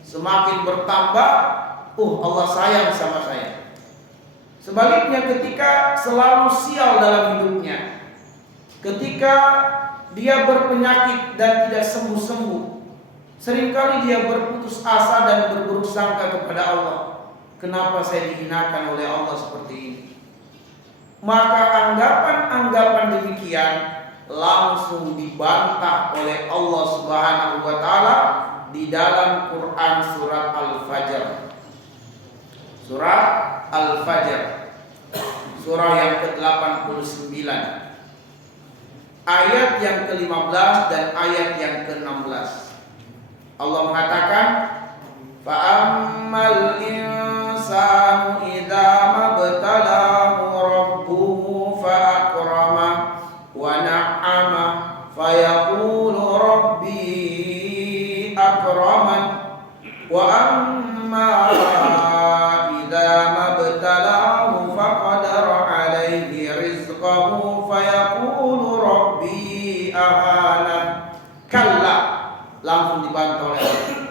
semakin bertambah. Allah sayang sama saya. Sebaliknya ketika selalu sial dalam hidupnya, ketika dia berpenyakit dan tidak sembuh-sembuh, seringkali dia berputus asa dan berburuk sangka kepada Allah. Kenapa saya dihinakan oleh Allah seperti ini? Maka anggapan-anggapan demikian langsung dibantah oleh Allah Subhanahu wa taala di dalam Quran surat Al-Fajr. Surah Al-Fajr, surah yang ke-89, ayat yang ke-15 dan ayat yang ke-16. Allah mengatakan, fa'ammal insanu idza mabtalahu rabbuhu fa'akramah wa na'ama fayaqulu rabbi akraman wa amma idza mabtalahu faqadara alaihi rizqahu fayaqulu rabbi ahana. Kalla, langsung dibantah oleh Allah.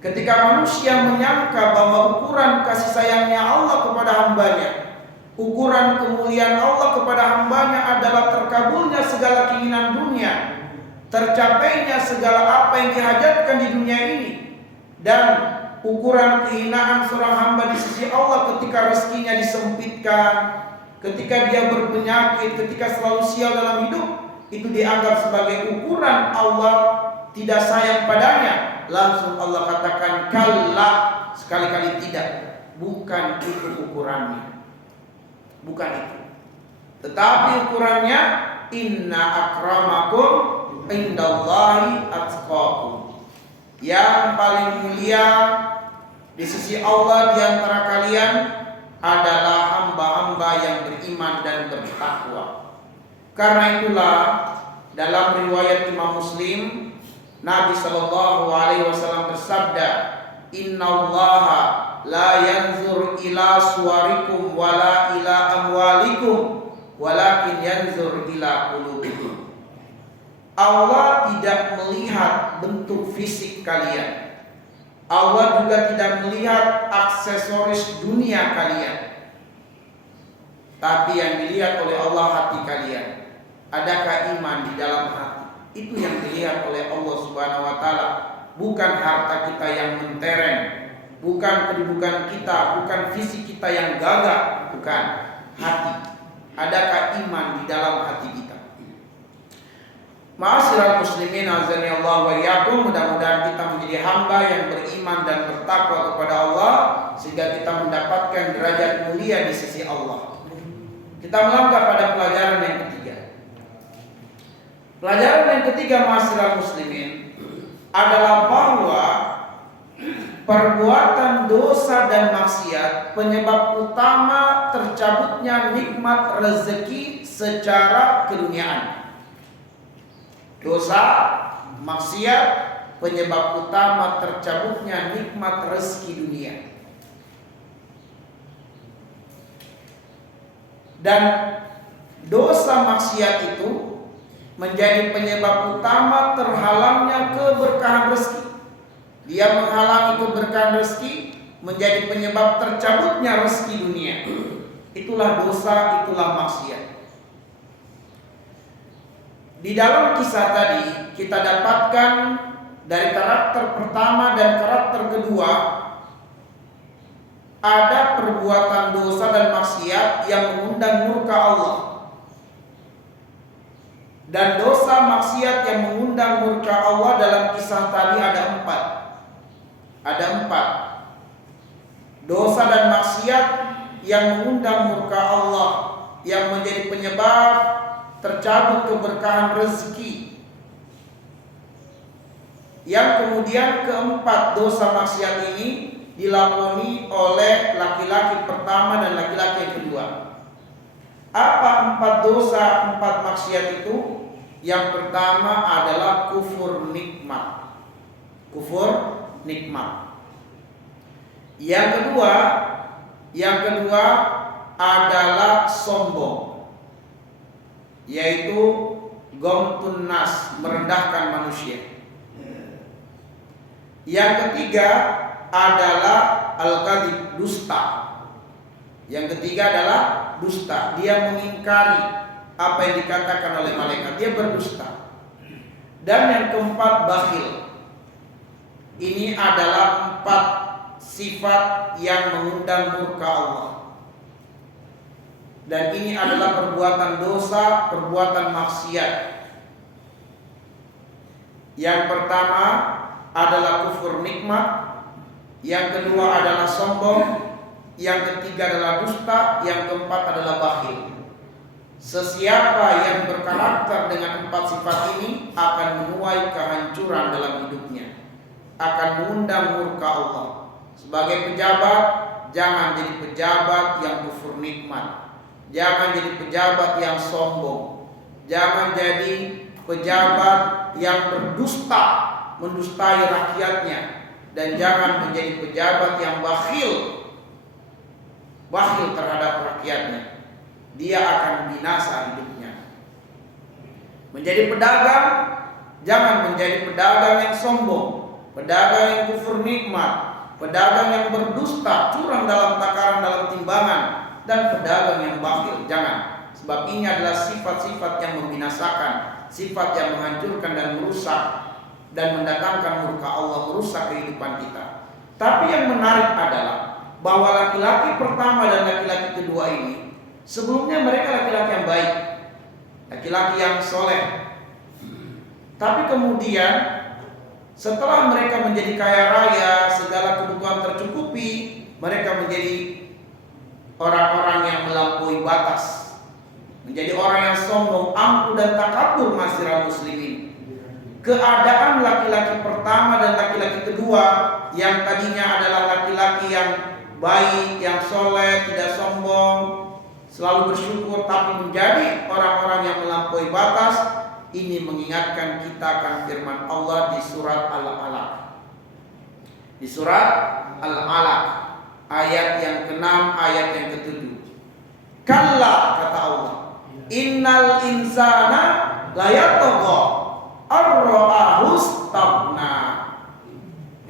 Ketika manusia menyangka bahwa ukuran kasih sayangnya Allah kepada hambanya, ukuran kemuliaan Allah kepada hambanya adalah terkabulnya segala keinginan dunia, tercapainya segala apa yang dihajatkan di dunia ini, dan ukuran kehinaan seorang hamba di sisi Allah ketika rezekinya disempitkan, ketika dia berpenyakit, ketika selalu sial dalam hidup, itu dianggap sebagai ukuran Allah tidak sayang padanya. Langsung Allah katakan kalla, sekali-kali tidak, bukan itu ukurannya, bukan itu. Tetapi ukurannya inna akramakum indallahi atqakum, yang paling mulia di sisi Allah di antara kalian adalah hamba-hamba yang beriman dan bertakwa. Karena itulah dalam riwayat Imam Muslim, Nabi Shallallahu Alaihi Wasallam bersabda, Innallaha la yanzur ila suwarikum wala ila amwalikum, walakin yanzur ila qulubikum. Allah tidak melihat bentuk fisik kalian. Allah juga tidak melihat aksesoris dunia kalian. Tapi yang dilihat oleh Allah hati kalian. Adakah iman di dalam hati? Itu yang dilihat oleh Allah Subhanahu wa taala, bukan harta kita yang mentereng, bukan kedudukan kita, bukan fisik kita yang gagah, bukan. Hati. Adakah iman di dalam hati kita? Ma'asyiral muslimin azani Allah wa iyyakum, mudah-mudahan kita menjadi hamba yang beriman dan bertakwa kepada Allah sehingga kita mendapatkan derajat mulia di sisi Allah. Kita melangkah pada pelajaran yang ketiga. Pelajaran yang ketiga ma'asyiral muslimin adalah bahwa perbuatan dosa dan maksiat penyebab utama tercabutnya nikmat rezeki secara keduniaan. Dosa, maksiat penyebab utama tercabutnya nikmat rezeki dunia. Dan dosa maksiat itu menjadi penyebab utama terhalangnya keberkahan rezeki. Dia menghalangi keberkahan rezeki, menjadi penyebab tercabutnya rezeki dunia. Itulah dosa, itulah maksiat. Di dalam kisah tadi kita dapatkan dari karakter pertama dan karakter kedua, ada perbuatan dosa dan maksiat yang mengundang murka Allah. Dan dosa maksiat yang mengundang murka Allah dalam kisah tadi ada 4. Ada 4. Dosa dan maksiat yang mengundang murka Allah, yang menjadi penyebab tercabut keberkahan rezeki. Yang kemudian keempat, dosa maksiat ini dilakoni oleh laki-laki pertama dan laki-laki yang kedua. Apa 4 dosa, 4 maksiat itu? Yang pertama adalah kufur nikmat. Kufur nikmat. Yang kedua adalah sombong, yaitu gomtun nas, merendahkan manusia. Yang ketiga adalah al-kadzib, dusta. Yang ketiga adalah dusta. Dia mengingkari apa yang dikatakan oleh malaikat, dia berdusta. Dan yang keempat bakhil. Ini adalah 4 sifat yang mengundang murka Allah. Dan ini adalah perbuatan dosa, perbuatan maksiat. Yang pertama adalah kufur nikmat, yang kedua adalah sombong, yang ketiga adalah dusta, yang keempat adalah bakhil. Sesiapa yang berkarakter dengan 4 sifat ini akan menuai kehancuran dalam hidupnya, akan mengundang murka Allah. Sebagai pejabat, jangan jadi pejabat yang kufur nikmat. Jangan jadi pejabat yang sombong. Jangan jadi pejabat yang berdusta, mendustai rakyatnya. Dan jangan menjadi pejabat yang bakhil terhadap rakyatnya. Dia akan binasa hidupnya. Menjadi pedagang, jangan menjadi pedagang yang sombong, pedagang yang kufur nikmat, pedagang yang berdusta, curang dalam takaran, dalam timbangan, dan pedagang yang bakhil. Jangan. Sebab ini adalah sifat-sifat yang membinasakan, sifat yang menghancurkan dan merusak dan mendatangkan murka Allah, merusak kehidupan kita. Tapi yang menarik adalah bahwa laki-laki pertama dan laki-laki kedua ini sebelumnya mereka laki-laki yang baik, laki-laki yang soleh. Tapi kemudian setelah mereka menjadi kaya raya, segala kebutuhan tercukupi, mereka menjadi orang-orang yang melampaui batas, menjadi orang yang sombong, angkuh dan takabur, ma'asyiral muslimin. Keadaan laki-laki pertama dan laki-laki kedua yang tadinya adalah laki-laki yang baik, yang soleh, tidak sombong, selalu bersyukur, tapi menjadi orang-orang yang melampaui batas. Ini mengingatkan kita akan firman Allah di surat Al-Alaq. Di surat Al-Alaq ayat yang ke-6, ayat yang ke-7. Kalla, kata Allah, innal insana layatagha ar-ra'ahu istaghna.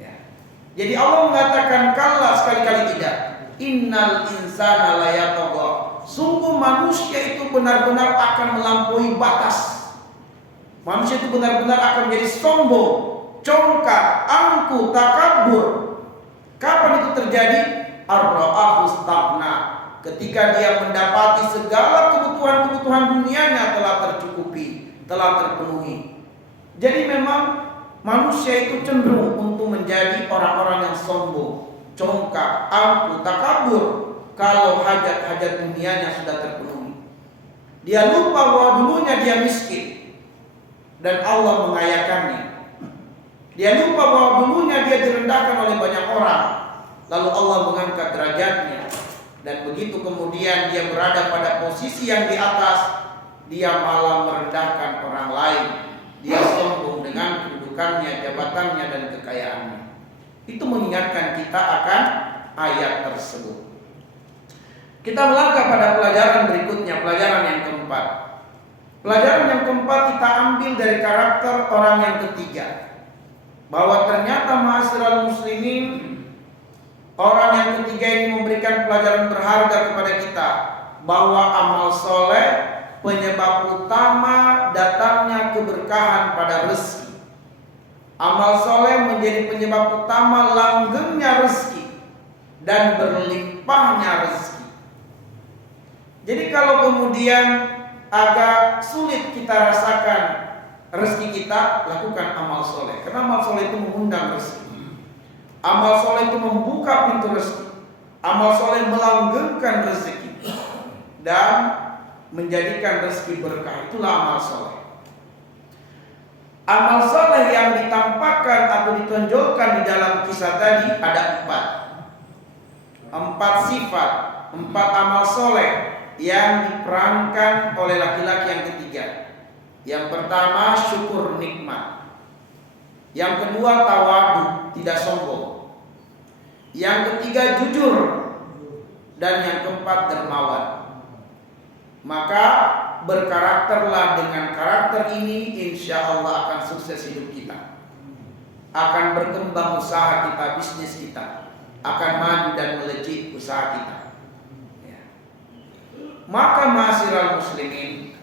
Ya. Jadi Allah mengatakan kalla sekali-kali tidak. Innal insana layatagha. Sungguh manusia itu benar-benar akan melampaui batas. Manusia itu benar-benar akan menjadi sombong, congkak, angkuh, takabur. Kapan itu terjadi? Ar-ra'ahu istaghna. Ketika dia mendapati segala kebutuhan-kebutuhan dunianya telah tercukupi, telah terpenuhi. Jadi memang manusia itu cenderung untuk menjadi orang-orang yang sombong, congkak, angkuh, takabur kalau hajat-hajat dunianya sudah terpenuhi. Dia lupa bahwa dulunya dia miskin dan Allah mengayakannya. Dia lupa bahwa dulunya dia direndahkan oleh banyak orang, lalu Allah mengangkat derajatnya. Dan begitu kemudian dia berada pada posisi yang di atas, dia malah merendahkan orang lain. Dia sombong dengan kedudukannya, jabatannya, dan kekayaannya. Itu mengingatkan kita akan ayat tersebut. Kita melangkah pada pelajaran berikutnya, pelajaran yang keempat. Pelajaran yang keempat kita ambil dari karakter orang yang ketiga, bahwa ternyata ma'asyiral muslimin, orang yang ketiga ini memberikan pelajaran berharga kepada kita, bahwa amal soleh penyebab utama datangnya keberkahan pada rezeki. Amal soleh menjadi penyebab utama langgengnya rezeki dan berlimpahnya rezeki. Jadi kalau kemudian agak sulit kita rasakan rezeki kita, lakukan amal soleh. Karena amal soleh itu mengundang rezeki. Amal soleh itu membuka pintu rezeki. Amal soleh melanggengkan rezeki dan menjadikan rezeki berkah. Itulah amal soleh. Amal soleh yang ditampakkan atau ditonjolkan di dalam kisah tadi ada empat sifat, empat amal soleh yang diperankan oleh laki-laki yang ketiga. Yang pertama syukur nikmat. Yang kedua tawadu, tidak sombong. Yang ketiga jujur. Dan yang keempat dermawan. Maka berkarakterlah dengan karakter ini, insya Allah akan sukses hidup kita. Akan berkembang usaha kita, bisnis kita. Akan maju dan melejit usaha kita. Maka ma'asyiral muslimin,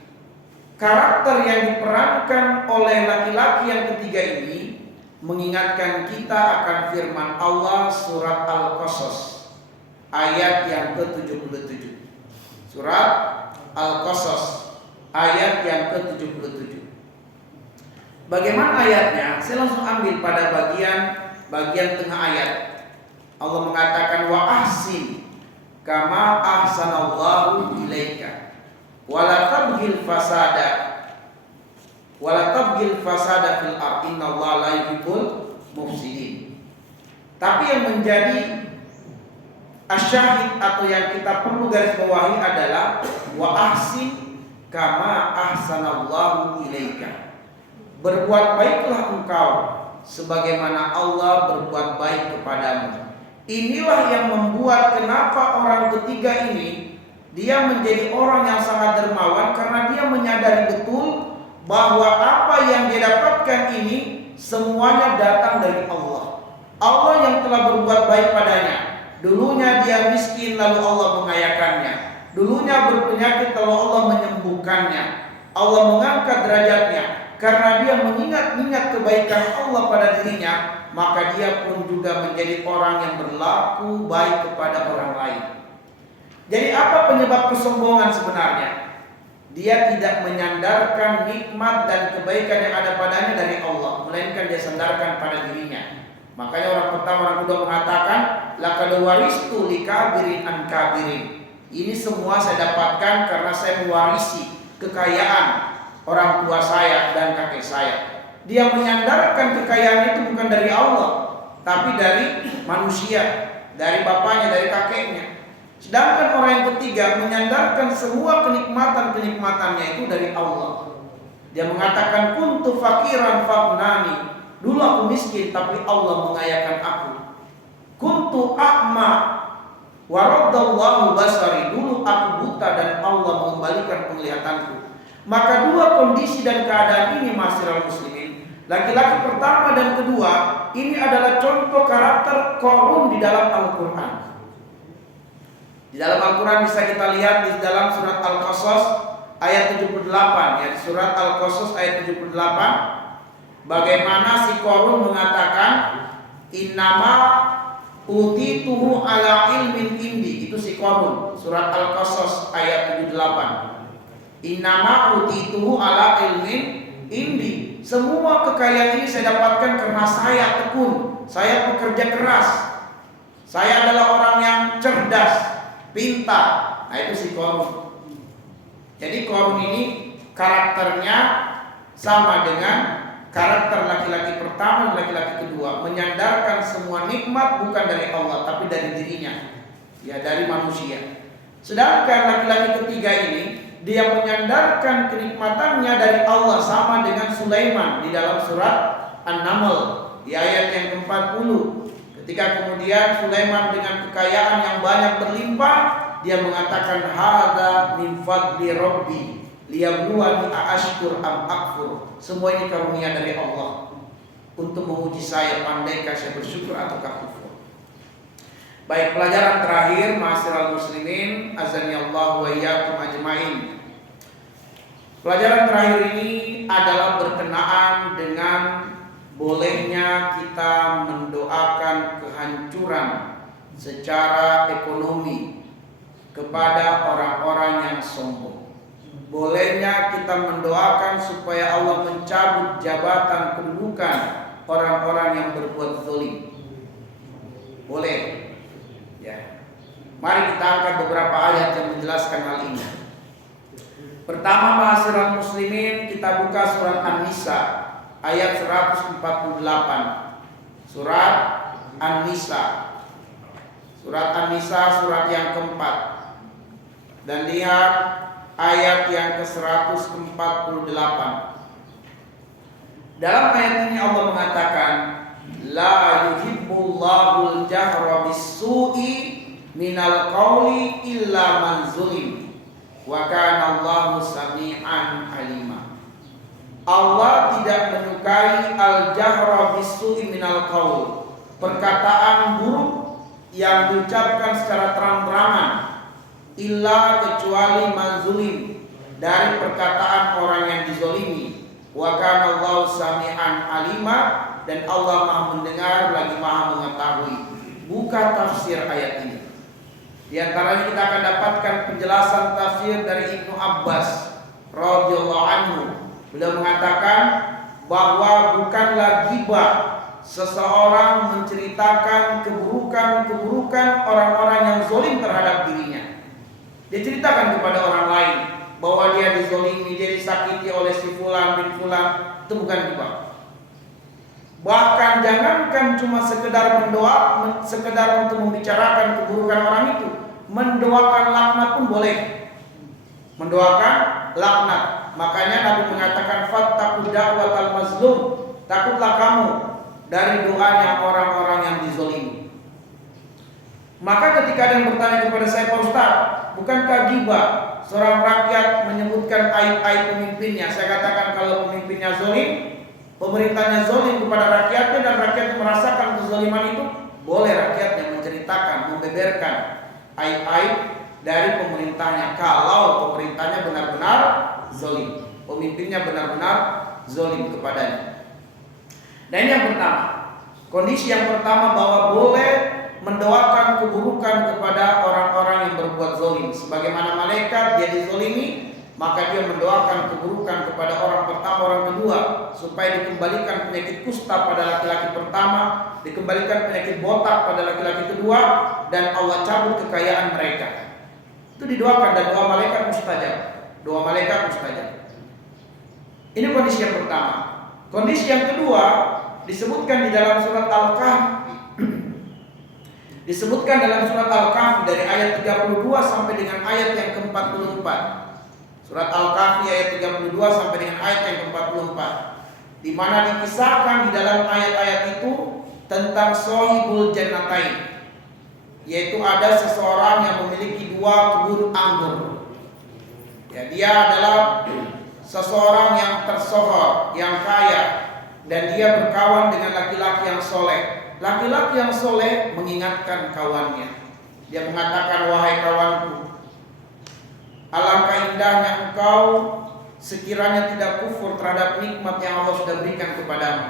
karakter yang diperankan oleh laki-laki yang ketiga ini mengingatkan kita akan firman Allah surat Al-Qasas ayat yang ke-77. Surat Al-Qasas ayat yang ke-77. Bagaimana ayatnya? Saya langsung ambil pada bagian tengah ayat. Allah mengatakan wa ahsin kama ahsanallahu ilaika wala tabghil fasada fil ard innallaha la yuhibbul mufsidin. Tapi yang menjadi asyahid atau yang kita perlu garis bawahi adalah wa ahsin kama ahsanallahu ilaika. Berbuat baiklah engkau sebagaimana Allah berbuat baik kepadamu. Inilah yang membuat kenapa orang ketiga ini dia menjadi orang yang sangat dermawan, karena dia menyadari betul bahwa apa yang dia dapatkan ini semuanya datang dari Allah. Allah yang telah berbuat baik padanya. Dulunya dia miskin lalu Allah mengayakannya. Dulunya berpenyakit lalu Allah menyembuhkannya. Allah mengangkat derajatnya karena dia mengingat-ingat kebaikan Allah pada dirinya, maka dia pun juga menjadi orang yang berlaku baik kepada orang lain. Jadi apa penyebab kesombongan sebenarnya? Dia tidak menyandarkan nikmat dan kebaikan yang ada padanya dari Allah, melainkan dia sandarkan pada dirinya. Makanya orang pertama, orang kedua mengatakan, laqad waristu likabirin an kabirin. Ini semua saya dapatkan karena saya mewarisi kekayaan orang tua saya dan kakek saya. Dia menyandarkan kekayaan itu bukan dari Allah, tapi dari manusia, dari bapaknya, dari kakeknya. Sedangkan orang yang ketiga menyandarkan semua kenikmatan-kenikmatannya itu dari Allah. Dia mengatakan kuntu fakiran faghnani. Dulu aku miskin tapi Allah mengayakan aku. Kuntu a'ma wa raddallahu basari. Dulu aku buta dan Allah mengembalikan penglihatanku. Maka dua kondisi dan keadaan ini masyiral muslimin, laki-laki pertama dan kedua, ini adalah contoh karakter Qarun di dalam Al-Quran. Di dalam Al-Quran bisa kita lihat di dalam surat Al-Qasas ayat 78, ya, surat Al-Qasas ayat 78, bagaimana si Qarun mengatakan innama utituhu ala ilmin indi. Itu si Qarun, surat Al-Qasas ayat 78. Innama utituhu ala ilmin indi. Semua kekayaan ini saya dapatkan karena saya tekun, saya bekerja keras, saya adalah orang yang cerdas, pintar. Nah itu si Qarun. Jadi Qarun ini karakternya sama dengan karakter laki-laki pertama dan laki-laki kedua, menyandarkan semua nikmat bukan dari Allah tapi dari dirinya, ya, dari manusia. Sedangkan laki-laki ketiga ini, dia menyandarkan kenikmatannya dari Allah, sama dengan Sulaiman di dalam surat An-Naml di ayat yang ke-40. Ketika kemudian Sulaiman dengan kekayaan yang banyak berlimpah, dia mengatakan hadza min fadli rabbi liyabluwani aashkur am akfur. Semua ini karunia dari Allah untuk menguji saya, pandaikah saya bersyukur ataukah kufur. Baik, pelajaran terakhir ma'asyiral muslimin azani Allah wa iyyakum ajmain. Pelajaran terakhir ini adalah berkenaan dengan bolehnya kita mendoakan kehancuran secara ekonomi kepada orang-orang yang sombong. Bolehnya kita mendoakan supaya Allah mencabut jabatan kedudukan orang-orang yang berbuat zalim. Boleh. Ya. Mari kita angkat beberapa ayat yang menjelaskan hal ini. Pertama, ma'asyiral muslimin, kita buka surat An-Nisa ayat 148. Surat An-Nisa. Surat An-Nisa surat yang keempat. Dan lihat ayat yang ke-148. Dalam ayat ini Allah mengatakan, la yuhibbullahul jahra bis-su'i minal qawli illa man zulim wa kana Allahu sami'an alima. Allah tidak menyukai al-jahra bis-su'i minal qawl, perkataan buruk yang diucapkan secara terang-terangan, illa kecuali man zulim, dari perkataan orang yang dizolimi. Wa kana Allahu sami'an alima, dan Allah Maha mendengar lagi Maha mengetahui. Buka tafsir ayat ini. Di antaranya kita akan dapatkan penjelasan tafsir dari Ibnu Abbas radhiyallahu anhu. Beliau mengatakan bahwa bukanlah ghibah seseorang menceritakan keburukan-keburukan orang-orang yang zalim terhadap dirinya. Dia ceritakan kepada orang lain bahwa dia dizolimi, dia disakiti oleh si fulan bin fulan. Itu bukan ghibah. Bahkan jangankan cuma sekedar mendoa, sekedar untuk membicarakan keburukan orang itu, mendoakan laknat pun boleh. Mendoakan laknat. Makanya Nabi mengatakan fattaqud da'watal mazlum, takutlah kamu dari doanya orang-orang yang dizolimi. Maka ketika ada yang bertanya kepada saya, Pak Ustaz, bukankah ghibah seorang rakyat menyebutkan aib-aib pemimpinnya? Saya katakan kalau pemimpinnya zolim, pemerintahnya zolim kepada rakyatnya, dan rakyat merasakan kezaliman itu, boleh rakyatnya menceritakan, membeberkan aib-aib dari pemerintahnya kalau pemerintahnya benar-benar zalim, pemimpinnya benar-benar zalim kepadanya. Dan ini yang pertama, kondisi yang pertama bahwa boleh mendoakan keburukan kepada orang-orang yang berbuat zalim. Sebagaimana malaikat dia dizalimi, maka dia mendoakan keburukan kepada orang pertama, orang kedua, supaya dikembalikan penyakit kusta pada laki-laki pertama, dikembalikan penyakit botak pada laki-laki kedua, dan Allah cabut kekayaan mereka. Itu didoakan, dan doa malaikat mustajab. Doa malaikat mustajab. Ini kondisi yang pertama. Kondisi yang kedua disebutkan di dalam surat Al-Kahfi. Disebutkan dalam surat Al-Kahfi dari ayat 32 sampai dengan ayat yang ke-44. Surat Al-Kahfi ayat 32 sampai dengan ayat yang ke-44, di mana dikisahkan di dalam ayat-ayat itu tentang Sohibul Jannatain, yaitu ada seseorang yang memiliki dua kebun anggur. Ya, dia adalah seseorang yang tersohor, yang kaya, dan dia berkawan dengan laki-laki yang soleh. Laki-laki yang soleh mengingatkan kawannya. Dia mengatakan, wahai kawanku, alangkah indahnya engkau sekiranya tidak kufur terhadap nikmat yang Allah sudah berikan kepadamu.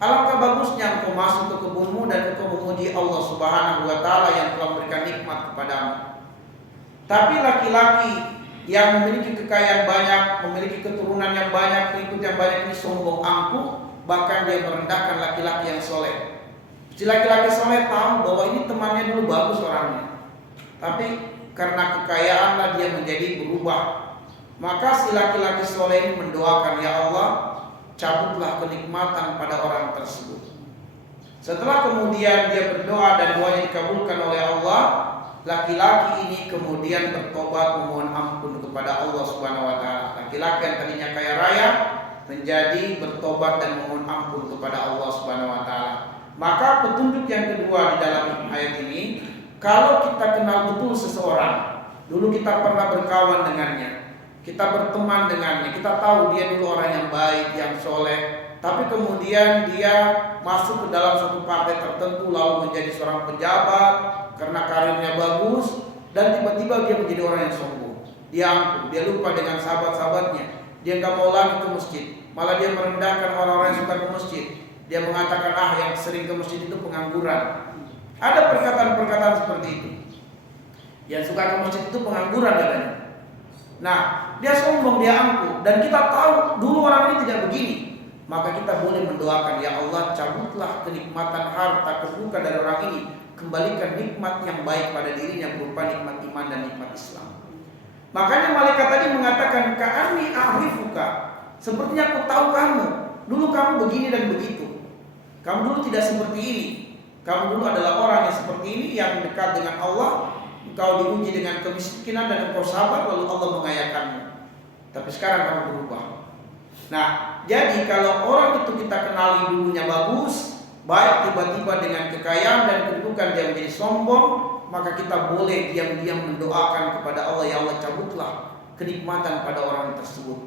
Alangkah bagusnya engkau masuk ke kebunmu dan engkau memuji Allah Subhanahu wa ta'ala yang telah memberikan nikmat kepadamu. Tapi laki-laki yang memiliki kekayaan banyak, memiliki keturunan yang banyak, pengikut yang banyak ini sombong angkuh, bahkan dia merendahkan laki-laki yang soleh. Si laki-laki soleh tahu bahwa ini temannya dulu bagus orangnya, tapi karena kekayaanlah dia menjadi berubah. Maka si laki-laki soleh ini mendoakan, ya Allah, cabutlah kenikmatan pada orang tersebut. Setelah kemudian dia berdoa dan doanya dikabulkan oleh Allah, laki-laki ini kemudian bertobat memohon ampun kepada Allah Subhanahu wa ta'ala. Laki-laki yang tadinya kaya raya menjadi bertobat dan memohon ampun kepada Allah Subhanahu wa ta'ala. Maka petunjuk yang kedua di dalam ayat ini, kalau kita kenal betul seseorang, dulu kita pernah berkawan dengannya, kita berteman dengannya, kita tahu dia dulu orang yang baik, yang soleh, tapi kemudian dia masuk ke dalam suatu partai tertentu, lalu menjadi seorang pejabat karena karirnya bagus, dan tiba-tiba dia menjadi orang yang sombong. Dia angkuh, dia lupa dengan sahabat-sahabatnya, dia nggak mau lagi ke masjid, malah dia merendahkan orang-orang yang suka ke masjid. Dia mengatakan, yang sering ke masjid itu pengangguran. Ada perkataan-perkataan seperti itu. Yang suka ke masjid itu pengangguran katanya. Nah, dia sombong, dia angkuh, dan kita tahu dulu orang ini tidak begini. Maka kita boleh mendoakan, ya Allah, cabutlah kenikmatan harta kebuka dari orang ini, kembalikan nikmat yang baik pada dirinya berupa nikmat iman dan nikmat Islam. Makanya malaikat tadi mengatakan, ka'anni a'rifuka, sepertinya aku tahu kamu. Dulu kamu begini dan begitu. Kamu dulu tidak seperti ini. Kamu dulu adalah orang yang seperti ini, yang dekat dengan Allah. Engkau diuji dengan kemiskinan dan engkau sabar, lalu Allah mengayakanmu. Tapi sekarang kamu berubah. Nah, jadi kalau orang itu kita kenali dulunya bagus, baik, tiba-tiba dengan kekayaan dan kedudukan dia menjadi sombong, maka kita boleh diam-diam mendoakan kepada Allah, ya Allah, cabutlah kenikmatan pada orang tersebut.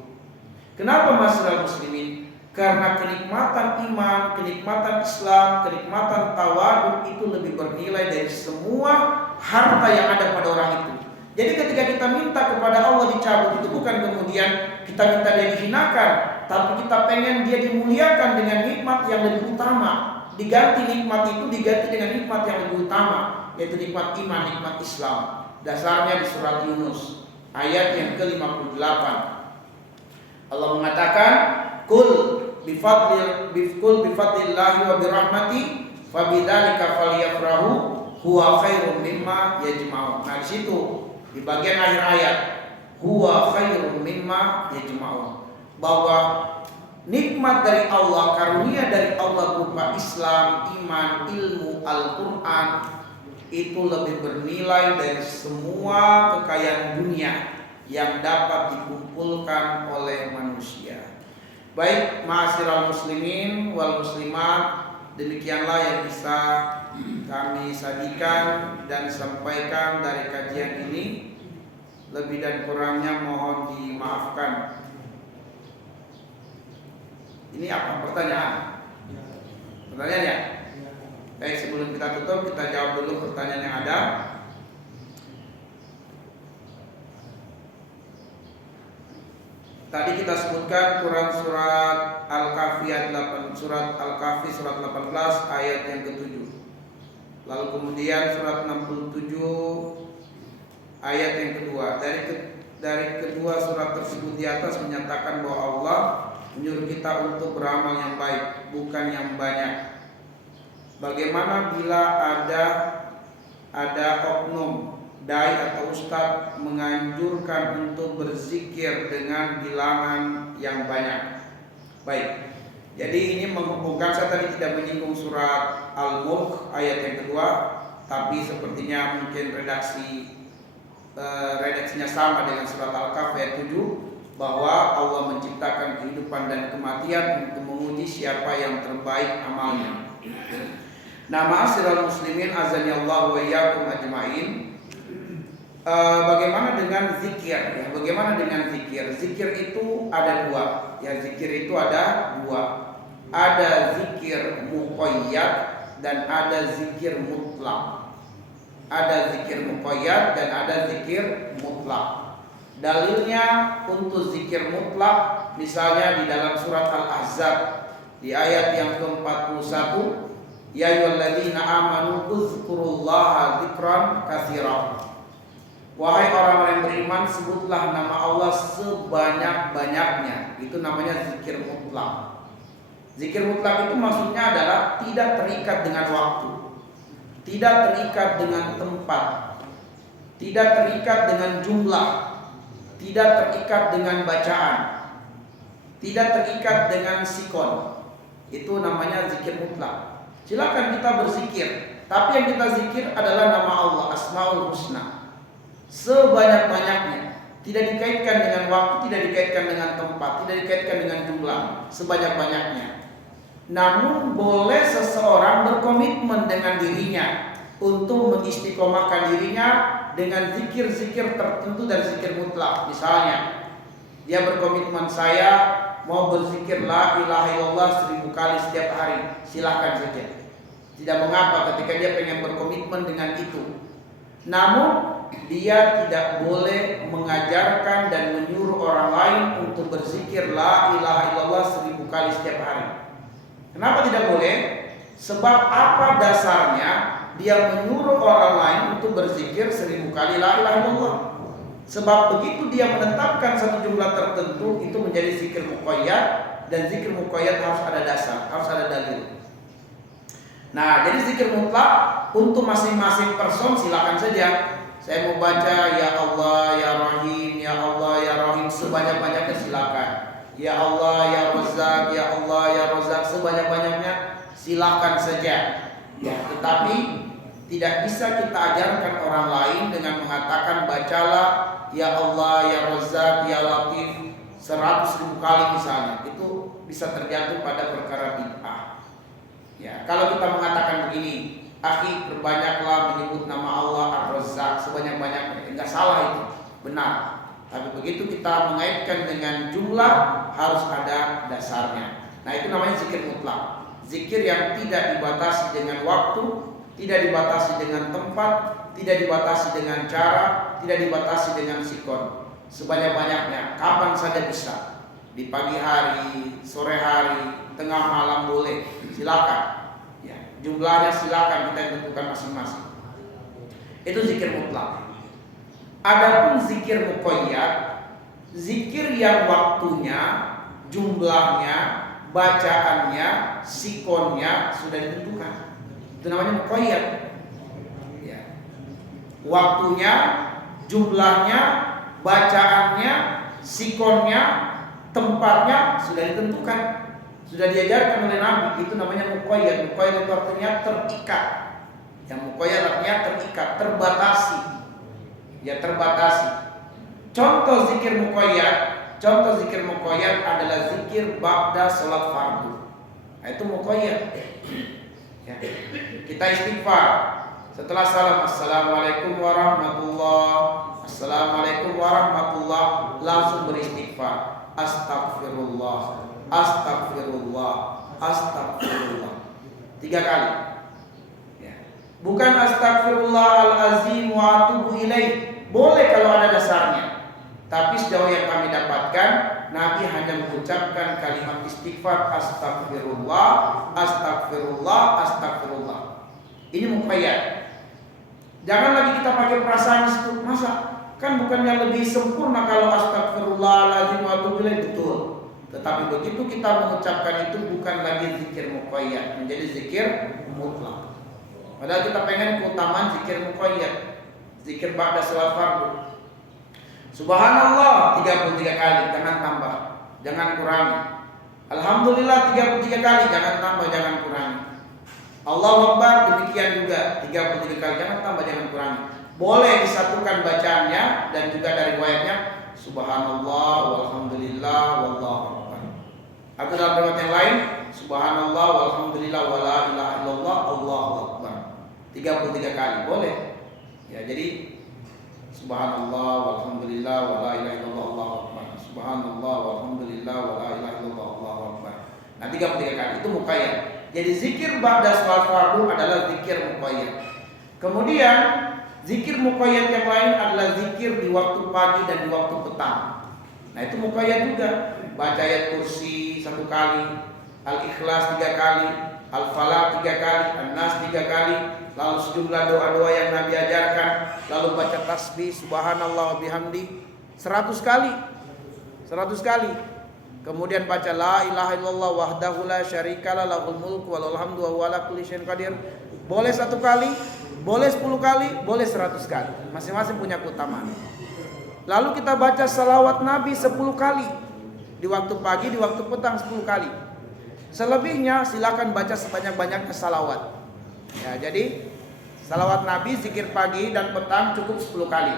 Kenapa masyarakat muslimin? Karena kenikmatan iman, kenikmatan Islam, kenikmatan tawaduk itu lebih bernilai dari semua harta yang ada pada orang itu. Jadi ketika kita minta kepada Allah dicabut, itu bukan kemudian kita minta dia dihinakan, tapi kita pengen dia dimuliakan dengan nikmat yang lebih utama. Diganti nikmat itu diganti dengan nikmat yang lebih utama, yaitu nikmat iman, nikmat Islam. Dasarnya di surat Yunus ayat yang ke-58. Allah mengatakan, Kul bifadlillahi wa birahmati fabidzalika falyafrahu huwa khairum mimma yajma'un. Nah, di situ di bagian akhir ayat, huwa khairum mimma yajma'un, bahwa nikmat dari Allah, karunia dari Allah berupa Islam, iman, ilmu, Al-Quran, itu lebih bernilai dari semua kekayaan dunia yang dapat dikumpulkan oleh manusia. Baik, ma'asyiral muslimin wal muslimat, demikianlah yang bisa kami sajikan dan sampaikan dari kajian ini. Lebih dan kurangnya mohon dimaafkan. Ini apa pertanyaan? Pertanyaan ya? Baik, sebelum kita tutup, kita jawab dulu pertanyaan yang ada. Tadi kita sebutkan Quran surat Al-Kahfi surat Al-Kahfi surat 18 ayat yang ke-7. Lalu kemudian surat 67 ayat yang kedua. Dari kedua surat tersebut di atas menyatakan bahwa Allah menyuruh kita untuk beramal yang baik, bukan yang banyak. Bagaimana bila ada oknum dai atau ustadz menganjurkan untuk berzikir dengan bilangan yang banyak? Baik. Jadi ini menghubungkan, saya tadi tidak menyinggung surat Al-Mulk ayat yang kedua, tapi sepertinya mungkin redaksinya sama dengan surat Al-Kahfi ayat 7, bahwa Allah menciptakan kehidupan dan kematian untuk menguji siapa yang terbaik amalnya. Nah, ma'asyiral muslimin azani Allah wa iyyakum ajmain. Bagaimana dengan zikir? Ya, bagaimana dengan zikir? Zikir itu ada dua. Ya, zikir itu ada dua. Ada zikir muqayyad dan ada zikir mutlak. Ada zikir muqayyad dan ada zikir mutlak. Dalilnya untuk zikir mutlak misalnya di dalam surat Al-Ahzab di ayat yang ke-41, ya ayyuhalladzina amanu uzkurullaha dzikran katsiran. Wahai orang-orang yang beriman, sebutlah nama Allah sebanyak-banyaknya. Itu namanya zikir mutlak. Zikir mutlak itu maksudnya adalah tidak terikat dengan waktu, tidak terikat dengan tempat, tidak terikat dengan jumlah, tidak terikat dengan bacaan, tidak terikat dengan sikon. Itu namanya zikir mutlak. Silakan kita berzikir, tapi yang kita zikir adalah nama Allah, Asmaul Husna, sebanyak-banyaknya. Tidak dikaitkan dengan waktu, tidak dikaitkan dengan tempat, tidak dikaitkan dengan jumlah, sebanyak-banyaknya. Namun boleh seseorang berkomitmen dengan dirinya untuk mengistiqomahkan dirinya dengan zikir-zikir tertentu dan zikir mutlak. Misalnya, dia berkomitmen, saya mau berzikir la ilaha illallah 1000 kali setiap hari. Silahkan saja. Tidak mengapa ketika dia pengen berkomitmen dengan itu. Namun dia tidak boleh mengajarkan dan menyuruh orang lain untuk berzikir la ilaha illallah 1000 kali setiap hari. Kenapa tidak boleh? Sebab apa dasarnya dia menyuruh orang lain untuk berzikir 1000 kali la ilaha illallah? Sebab begitu dia menetapkan satu jumlah tertentu, itu menjadi zikir muqayyad, dan zikir muqayyad harus ada dasar, harus ada dalil. Nah, jadi zikir mutlak untuk masing-masing person silakan saja. Saya mau baca ya Allah ya Rahim, ya Allah ya Rahim sebanyak-banyaknya silakan. Ya Allah ya Razzaq, ya Allah ya Razzaq sebanyak-banyaknya silakan saja. Ya, tetapi tidak bisa kita ajarkan orang lain dengan mengatakan bacalah ya Allah ya Razzaq ya Latif 100.000 kali misalnya. Itu bisa terjatuh pada perkara bid'ah. Ya, kalau kita mengatakan begini, akhi berbanyaklah menyebut nama Allah Ar-Razzaq sebanyak-banyaknya, enggak salah itu, benar. Tapi begitu kita mengaitkan dengan jumlah harus ada dasarnya. Nah, itu namanya zikir mutlak. Zikir yang tidak dibatasi dengan waktu, tidak dibatasi dengan tempat, tidak dibatasi dengan cara, tidak dibatasi dengan sikon. Sebanyak-banyaknya, kapan saja bisa. Di pagi hari, sore hari, tengah malam boleh, silakan. Ya, jumlahnya silakan kita tentukan masing-masing. Itu zikir mutlak. Adapun zikir muqayyad, zikir yang waktunya, jumlahnya, bacaannya, sikonnya sudah ditentukan. Itu namanya muqayyad. Ya. Waktunya, jumlahnya, bacaannya, sikonnya, tempatnya sudah ditentukan, sudah diajarkan oleh Nabi. Itu namanya muqayyad. Muqayyad itu artinya terikat. Yang muqayyad artinya terikat, terbatasi. Ya, terbatasi. Contoh zikir muqayyad adalah zikir ba'da salat fardu. Nah, itu muqayyad. Ya. Kita istighfar setelah salam, assalamualaikum warahmatullah, assalamualaikum warahmatullah, langsung beristighfar, astagfirullah, astagfirullah, astagfirullah 3 kali. Ya. Bukan astagfirullahalazim wa atubu ilaih. Boleh kalau ada dasarnya. Tapi sejauh yang kami dapatkan, Nabi hanya mengucapkan kalimat istighfar, astagfirullah, astagfirullah, astagfirullah. Ini muqayyad. Jangan lagi kita pakai perasaan itu. Masa kan bukannya lebih sempurna kalau astagfirullahaladzim wa atubu ilaih, betul. Tetapi begitu kita mengucapkan itu bukan lagi zikir muqayyad, menjadi zikir mutlak. Padahal kita pengen keutamaan zikir muqayyad, zikir ba'da salat fardu. Subhanallah 33 kali, jangan tambah, jangan kurangi. Alhamdulillah 33 kali, jangan tambah, jangan kurangi. Allahu Akbar demikian juga 33 kali, jangan tambah, jangan kurangi. Boleh disatukan bacaannya dan juga dari riwayatnya Subhanallah walhamdulillah wallahu akbar. Atau dalam riwayat yang lain Subhanallah walhamdulillah wala ilaha illallah Allahu akbar 33 kali, boleh. Ya, jadi Subhanallah walhamdulillah wala ilaha illallah Allahu akbar. Subhanallah walhamdulillah wala ilaha illallah Allahu akbar. Nah, 33 kali itu muqayyad. Jadi zikir ba'da salat fardu adalah zikir muqayyad. Kemudian zikir muqayyad yang lain adalah zikir di waktu pagi dan di waktu petang. Nah, itu muqayyad juga. Baca ayat kursi 1 kali, Al-Ikhlas 3 kali, Al-Falaq 3 kali, An-Nas 3 kali, lalu sejumlah doa-doa yang Nabi ajarkan, lalu baca tasbih subhanallah wa bihamdi 100 kali. 100 kali. Kemudian baca la ilaha illallah wahdahu la syarikalah lahul mulku wa lahul hamdu wa huwa ala kulli syai'in qadir. Boleh 1 kali, boleh 10 kali, boleh 100 kali. Masing-masing punya keutamaan. Lalu kita baca salawat Nabi 10 kali. Di waktu pagi, di waktu petang 10 kali. Selebihnya silakan baca sebanyak-banyaknya salawat. Ya, jadi salawat Nabi zikir pagi dan petang cukup 10 kali.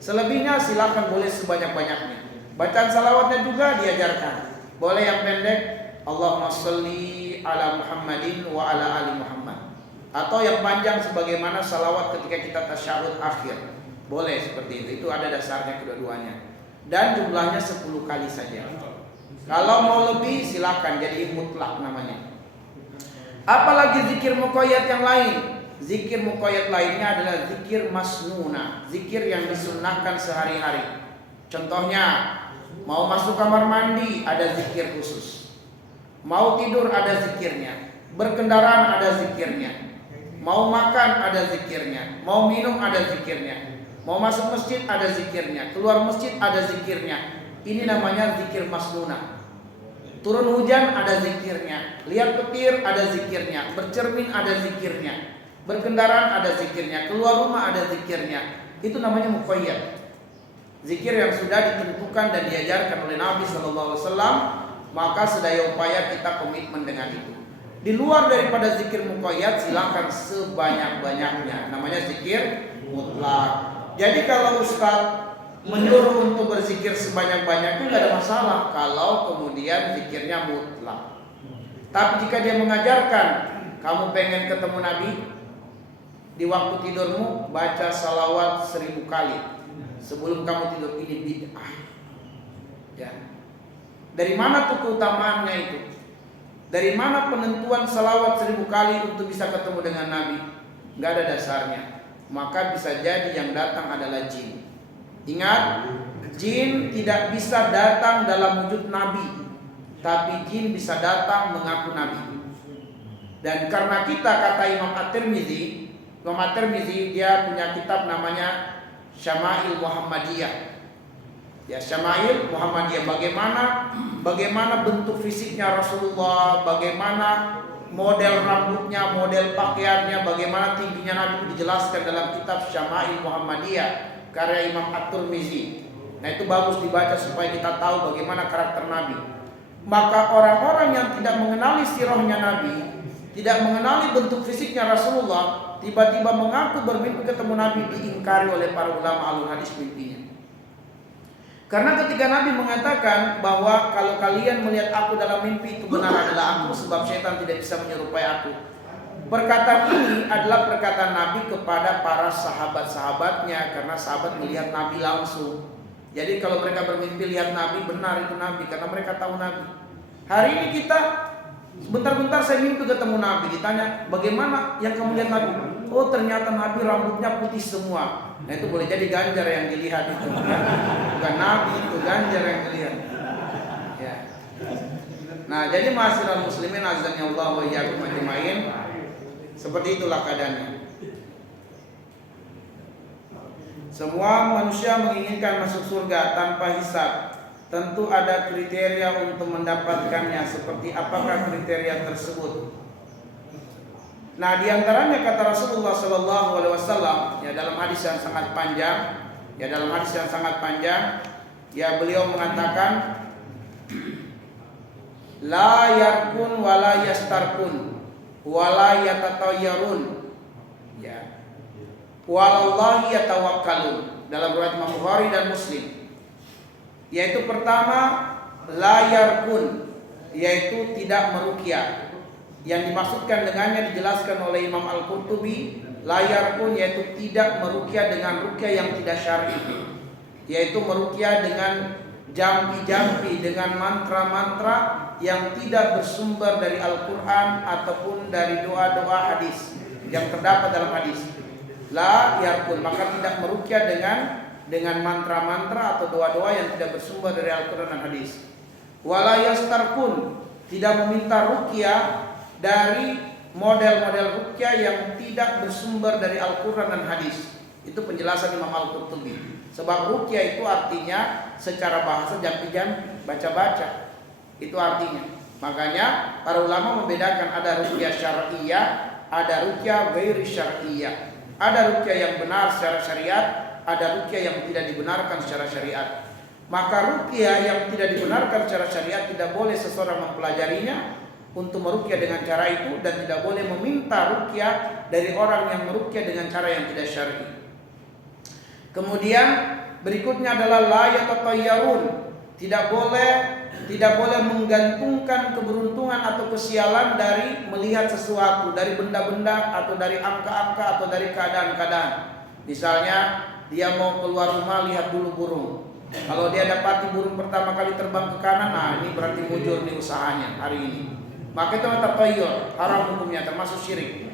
Selebihnya silakan boleh sebanyak-banyaknya. Bacaan salawatnya juga diajarkan. Boleh yang pendek, Allahumma sholli ala Muhammadin wa ala ali Muhammad. Atau yang panjang sebagaimana salawat ketika kita tasyahud akhir. Boleh seperti itu ada dasarnya kedua-duanya. Dan jumlahnya 10 kali saja. Kalau mau lebih silakan, jadi mutlak namanya. Apalagi zikir muqayyad yang lain. Zikir muqayyad lainnya adalah zikir masnuna, zikir yang disunnahkan sehari-hari. Contohnya, mau masuk kamar mandi ada zikir khusus. Mau tidur ada zikirnya. Berkendaraan ada zikirnya. Mau makan ada zikirnya. Mau minum ada zikirnya. Mau masuk masjid ada zikirnya. Keluar masjid ada zikirnya. Ini namanya zikir masnunah. Turun hujan ada zikirnya. Lihat petir ada zikirnya. Bercermin ada zikirnya. Berkendaraan ada zikirnya. Keluar rumah ada zikirnya. Itu namanya muqayyad. Zikir yang sudah ditentukan dan diajarkan oleh Nabi SAW. Maka sedaya upaya kita komitmen dengan itu. Di luar daripada zikir muqayyad silakan sebanyak-banyaknya. Namanya zikir mutlak. Jadi kalau Ustaz menyuruh untuk berzikir sebanyak-banyaknya tidak ada masalah kalau kemudian zikirnya mutlak. Tapi jika dia mengajarkan kamu pengen ketemu Nabi, di waktu tidurmu baca salawat 1000 kali sebelum kamu tidur, ini bid'ah. Ya. Dari mana tuh keutamaannya itu? Dari mana penentuan salawat 1000 kali untuk bisa ketemu dengan Nabi? Nggak ada dasarnya. Maka bisa jadi yang datang adalah jin. Ingat, jin tidak bisa datang dalam wujud Nabi, tapi jin bisa datang mengaku Nabi. Dan karena kita, kata Imam At-Tirmidzi, dia punya kitab namanya Syama'il Muhammadiyah. Ya, Syama'il Muhammadiyah, bagaimana bentuk fisiknya Rasulullah, bagaimana model rambutnya, model pakaiannya, bagaimana tingginya Nabi, dijelaskan dalam kitab Syama'il Muhammadiyah karya Imam At-Tirmidzi. Nah, itu bagus dibaca supaya kita tahu bagaimana karakter Nabi. Maka orang-orang yang tidak mengenali sirahnya Nabi, tidak mengenali bentuk fisiknya Rasulullah, tiba-tiba mengaku bermimpi ketemu Nabi, diingkari oleh para ulama alul hadis mimpinya. Karena ketika Nabi mengatakan bahwa kalau kalian melihat aku dalam mimpi itu benar adalah aku, sebab setan tidak bisa menyerupai aku. Perkataan ini adalah perkataan Nabi kepada para sahabat-sahabatnya, karena sahabat melihat Nabi langsung. Jadi kalau mereka bermimpi lihat Nabi, benar itu Nabi, karena mereka tahu Nabi. Hari ini kita sebentar-bentar saya mimpi ketemu Nabi, ditanya bagaimana yang kamu lihat Nabi? Oh, ternyata Nabi rambutnya putih semua. Nah, itu boleh jadi Ganjar yang dilihat itu, bukan Nabi, itu Ganjar yang dilihat. Nah, jadi ma'asyiral muslimin azan ya Allah wa iyyakum ajmain. Seperti itulah keadaannya. Semua manusia menginginkan masuk surga tanpa hisab. Tentu ada kriteria untuk mendapatkannya. Seperti apakah kriteria tersebut? Nah, diantaranya kata Rasulullah Sallallahu Alaihi Wasallam, ya dalam hadis yang sangat panjang, ya beliau mengatakan, la yarkun wala yastarkun wala yatatayyarun, ya walallahi yatawakkalun, dalam riwayat Imam Bukhari dan Muslim. Yaitu pertama, la yarkun, yaitu tidak meruqyah. Yang dimaksudkan dengannya dijelaskan oleh Imam Al-Qurtubi, la yarkun yaitu tidak meruqyah dengan ruqyah yang tidak syar'i, yaitu meruqyah dengan jampi-jampi, dengan mantra-mantra yang tidak bersumber dari Al-Quran ataupun dari doa-doa hadis yang terdapat dalam hadis. La yarkun, maka tidak meruqyah dengan mantra-mantra atau doa-doa yang tidak bersumber dari Al-Quran dan hadis. Wala yastarkun, tidak meminta ruqyah dari model-model ruqyah yang tidak bersumber dari Al-Quran dan hadis. Itu penjelasan Imam Al-Qurtubi. Sebab ruqyah itu artinya secara bahasa jampi-jampi, baca-baca. Itu artinya. Makanya para ulama membedakan ada ruqyah syar'iyah, ada ruqyah ghairi syar'iyah. Ada ruqyah yang benar secara syariat, ada ruqyah yang tidak dibenarkan secara syariat. Maka ruqyah yang tidak dibenarkan secara syariat tidak boleh seseorang mempelajarinya untuk meruqyah dengan cara itu, dan tidak boleh meminta ruqyah dari orang yang meruqyah dengan cara yang tidak syar'i. Kemudian berikutnya adalah la yatatayyarun, tidak boleh menggantungkan keberuntungan atau kesialan dari melihat sesuatu, dari benda-benda atau dari angka-angka atau dari keadaan-keadaan. Misalnya dia mau keluar rumah, lihat dulu burung. Kalau dia dapati burung pertama kali terbang ke kanan, nah ini berarti mujur nih usahanya hari ini. Maka itu tatayyur, haram hukumnya, termasuk syirik.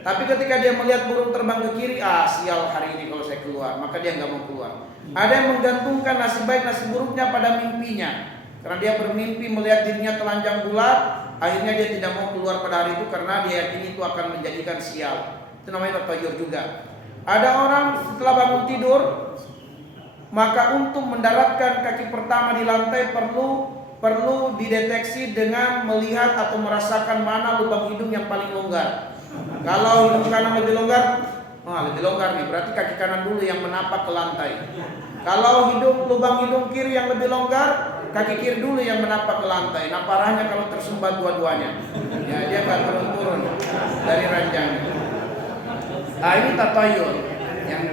Tapi ketika dia melihat burung terbang ke kiri, sial hari ini kalau saya keluar, maka dia nggak mau keluar. Ada yang menggantungkan nasib baik nasib buruknya pada mimpinya, karena dia bermimpi melihat dirinya telanjang bulat, akhirnya dia tidak mau keluar pada hari itu karena dia yakin itu akan menjadikan sial. Itu namanya tatayyur juga. Ada orang setelah bangun tidur, maka untuk mendaratkan kaki pertama di lantai perlu dideteksi dengan melihat atau merasakan mana lubang hidung yang paling longgar. Kalau hidung kanan lebih longgar, lebih longgar nih, berarti kaki kanan dulu yang menapak ke lantai. Kalau lubang hidung kiri yang lebih longgar, kaki kiri dulu yang menapak ke lantai. Nah parahnya kalau tersumbat dua-duanya, ya dia akan turun dari ranjangnya. Nah ini tatayyur. Yang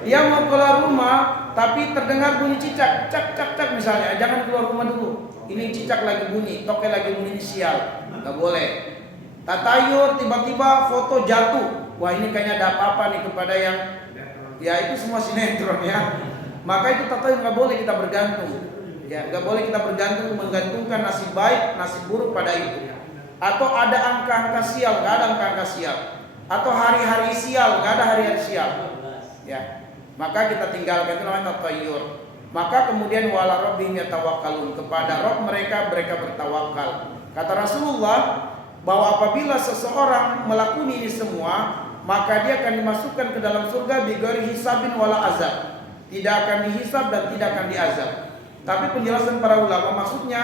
dia mau keluar rumah, tapi terdengar bunyi cicak, cak cak cak misalnya, jangan keluar rumah dulu. Ini cicak lagi bunyi, toke lagi bunyi, sial, nggak boleh. Tatayyur, tiba-tiba foto jatuh, wah ini kayaknya ada apa-apa nih kepada yang, ya itu semua sinetron ya. Maka itu tatayyur, nggak boleh kita bergantung, ya nggak boleh kita bergantung menggantungkan nasib baik, nasib buruk pada itu. Atau ada angka-angka sial, nggak ada angka-angka sial. Atau hari-hari sial, nggak ada hari-hari sial, ya. Maka kita tinggalkan, itu namanya tatayyur. Maka kemudian wala rabbihim yatawakkalun, kepada Rabb mereka bertawakal. Kata Rasulullah bahwa apabila seseorang melakukan ini semua, maka dia akan dimasukkan ke dalam surga bighairi hisabin wala azab. Tidak akan dihisab dan tidak akan diazab. Tapi penjelasan para ulama maksudnya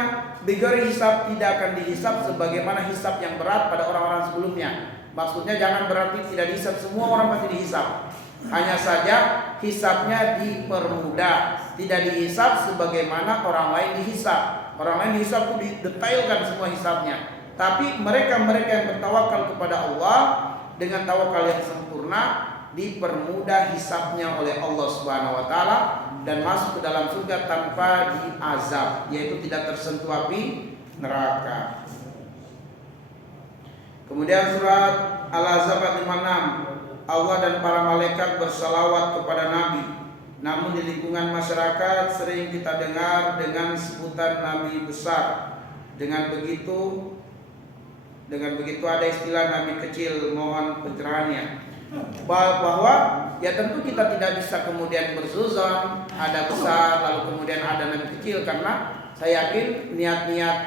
bighairi hisab, tidak akan dihisab sebagaimana hisab yang berat pada orang-orang sebelumnya. Maksudnya jangan berarti tidak dihisab, semua orang pasti dihisab. Hanya saja hisabnya dipermudah, tidak dihisab sebagaimana orang lain dihisab. Orang lain dihisab itu didetailkan semua hisabnya. Tapi mereka yang bertawakal kepada Allah dengan tawakal yang sempurna, dipermudah hisabnya oleh Allah Subhanahu wa taala dan masuk ke dalam surga tanpa diazab, yaitu tidak tersentuh api neraka. Kemudian surat Al-Ahzab 56, Allah dan para malaikat bersalawat kepada Nabi. Namun di lingkungan masyarakat sering kita dengar dengan sebutan Nabi besar. Dengan begitu ada istilah Nabi kecil, mohon pencerahannya. Bahwa ya tentu kita tidak bisa kemudian berzuzon ada besar lalu kemudian ada Nabi kecil, karena saya yakin niat-niat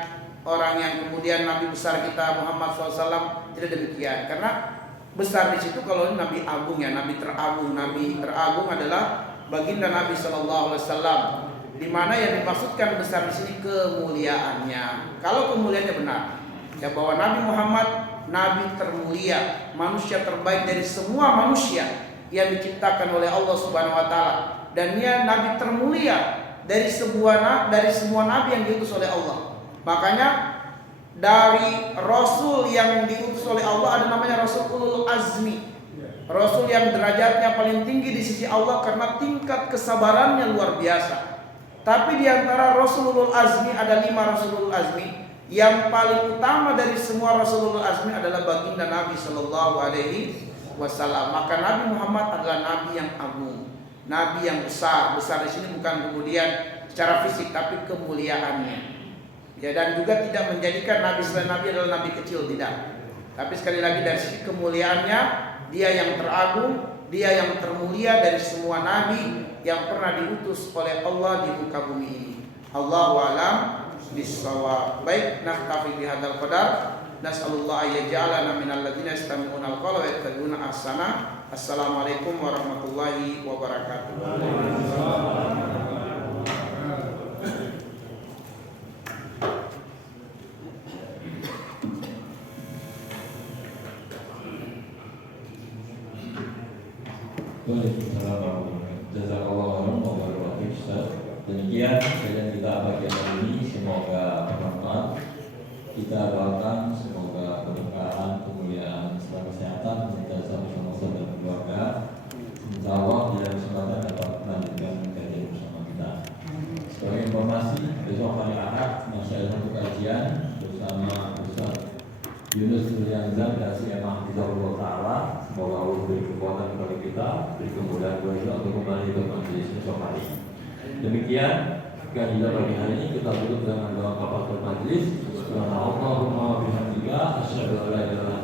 orang yang kemudian Nabi besar kita Muhammad SAW, tidak demikian. Karena besar di situ kalau Nabi agung ya, Nabi teragung. Nabi teragung adalah baginda Nabi SAW, di mana yang dimaksudkan besar di sini kemuliaannya. Kalau kemuliaannya benar, ya bahwa Nabi Muhammad Nabi termulia, manusia terbaik dari semua manusia yang diciptakan oleh Allah Subhanahu Wa Taala, dan dia Nabi termulia dari semua nabi yang diutus oleh Allah. Makanya dari Rasul yang diutus oleh Allah ada namanya Rasul Ulul Azmi, Rasul yang derajatnya paling tinggi di sisi Allah karena tingkat kesabarannya luar biasa. Tapi di antara Rasul Ulul Azmi ada 5 Rasul Ulul Azmi. Yang paling utama dari semua Rasul Ulul Azmi adalah baginda Nabi Sallallahu Alaihi Wasallam. Maka Nabi Muhammad adalah Nabi yang agung, Nabi yang besar. Besar di sini bukan kemudian secara fisik, tapi kemuliaannya. Ya, dan juga tidak menjadikan Nabi selain Nabi adalah Nabi kecil, tidak. Tapi sekali lagi dari sisi kemuliaannya, dia yang teragung, dia yang termulia dari semua Nabi yang pernah diutus oleh Allah di muka bumi ini. Allahu a'lam bissawab. Baik, naktafi bihadzal qadar. Nas'alullah ayyaj'alana minal ladzina yastami'una al-qawla wa yattabi'una ahsana. Assalamualaikum warahmatullahi wabarakatuh. Demikian kajian kita bagian ini, semoga bermanfaat. Kita doakan semoga keberkahan, kemuliaan, serta kesehatan senantiasa bersama-sama dan keluarga. Insya Allah di dalam kesempatan dapat melanjutkan kajian bersama kita. Sebagai informasi, besok hari Ahad masih ada satu kajian bersama Ustaz Yunus Nuryanzan dan Syekh Hafizahullah Ta'ala. Semoga Allah beri kekuatan kepada kita, beri kemudahan bagi kita untuk kembali ke majelis besok hari. Demikian kajian pagi hari ini, kita tutup dengan doa kafaratul majelis. Subhanallahumma wa bihamdika asyhadu an la ilaha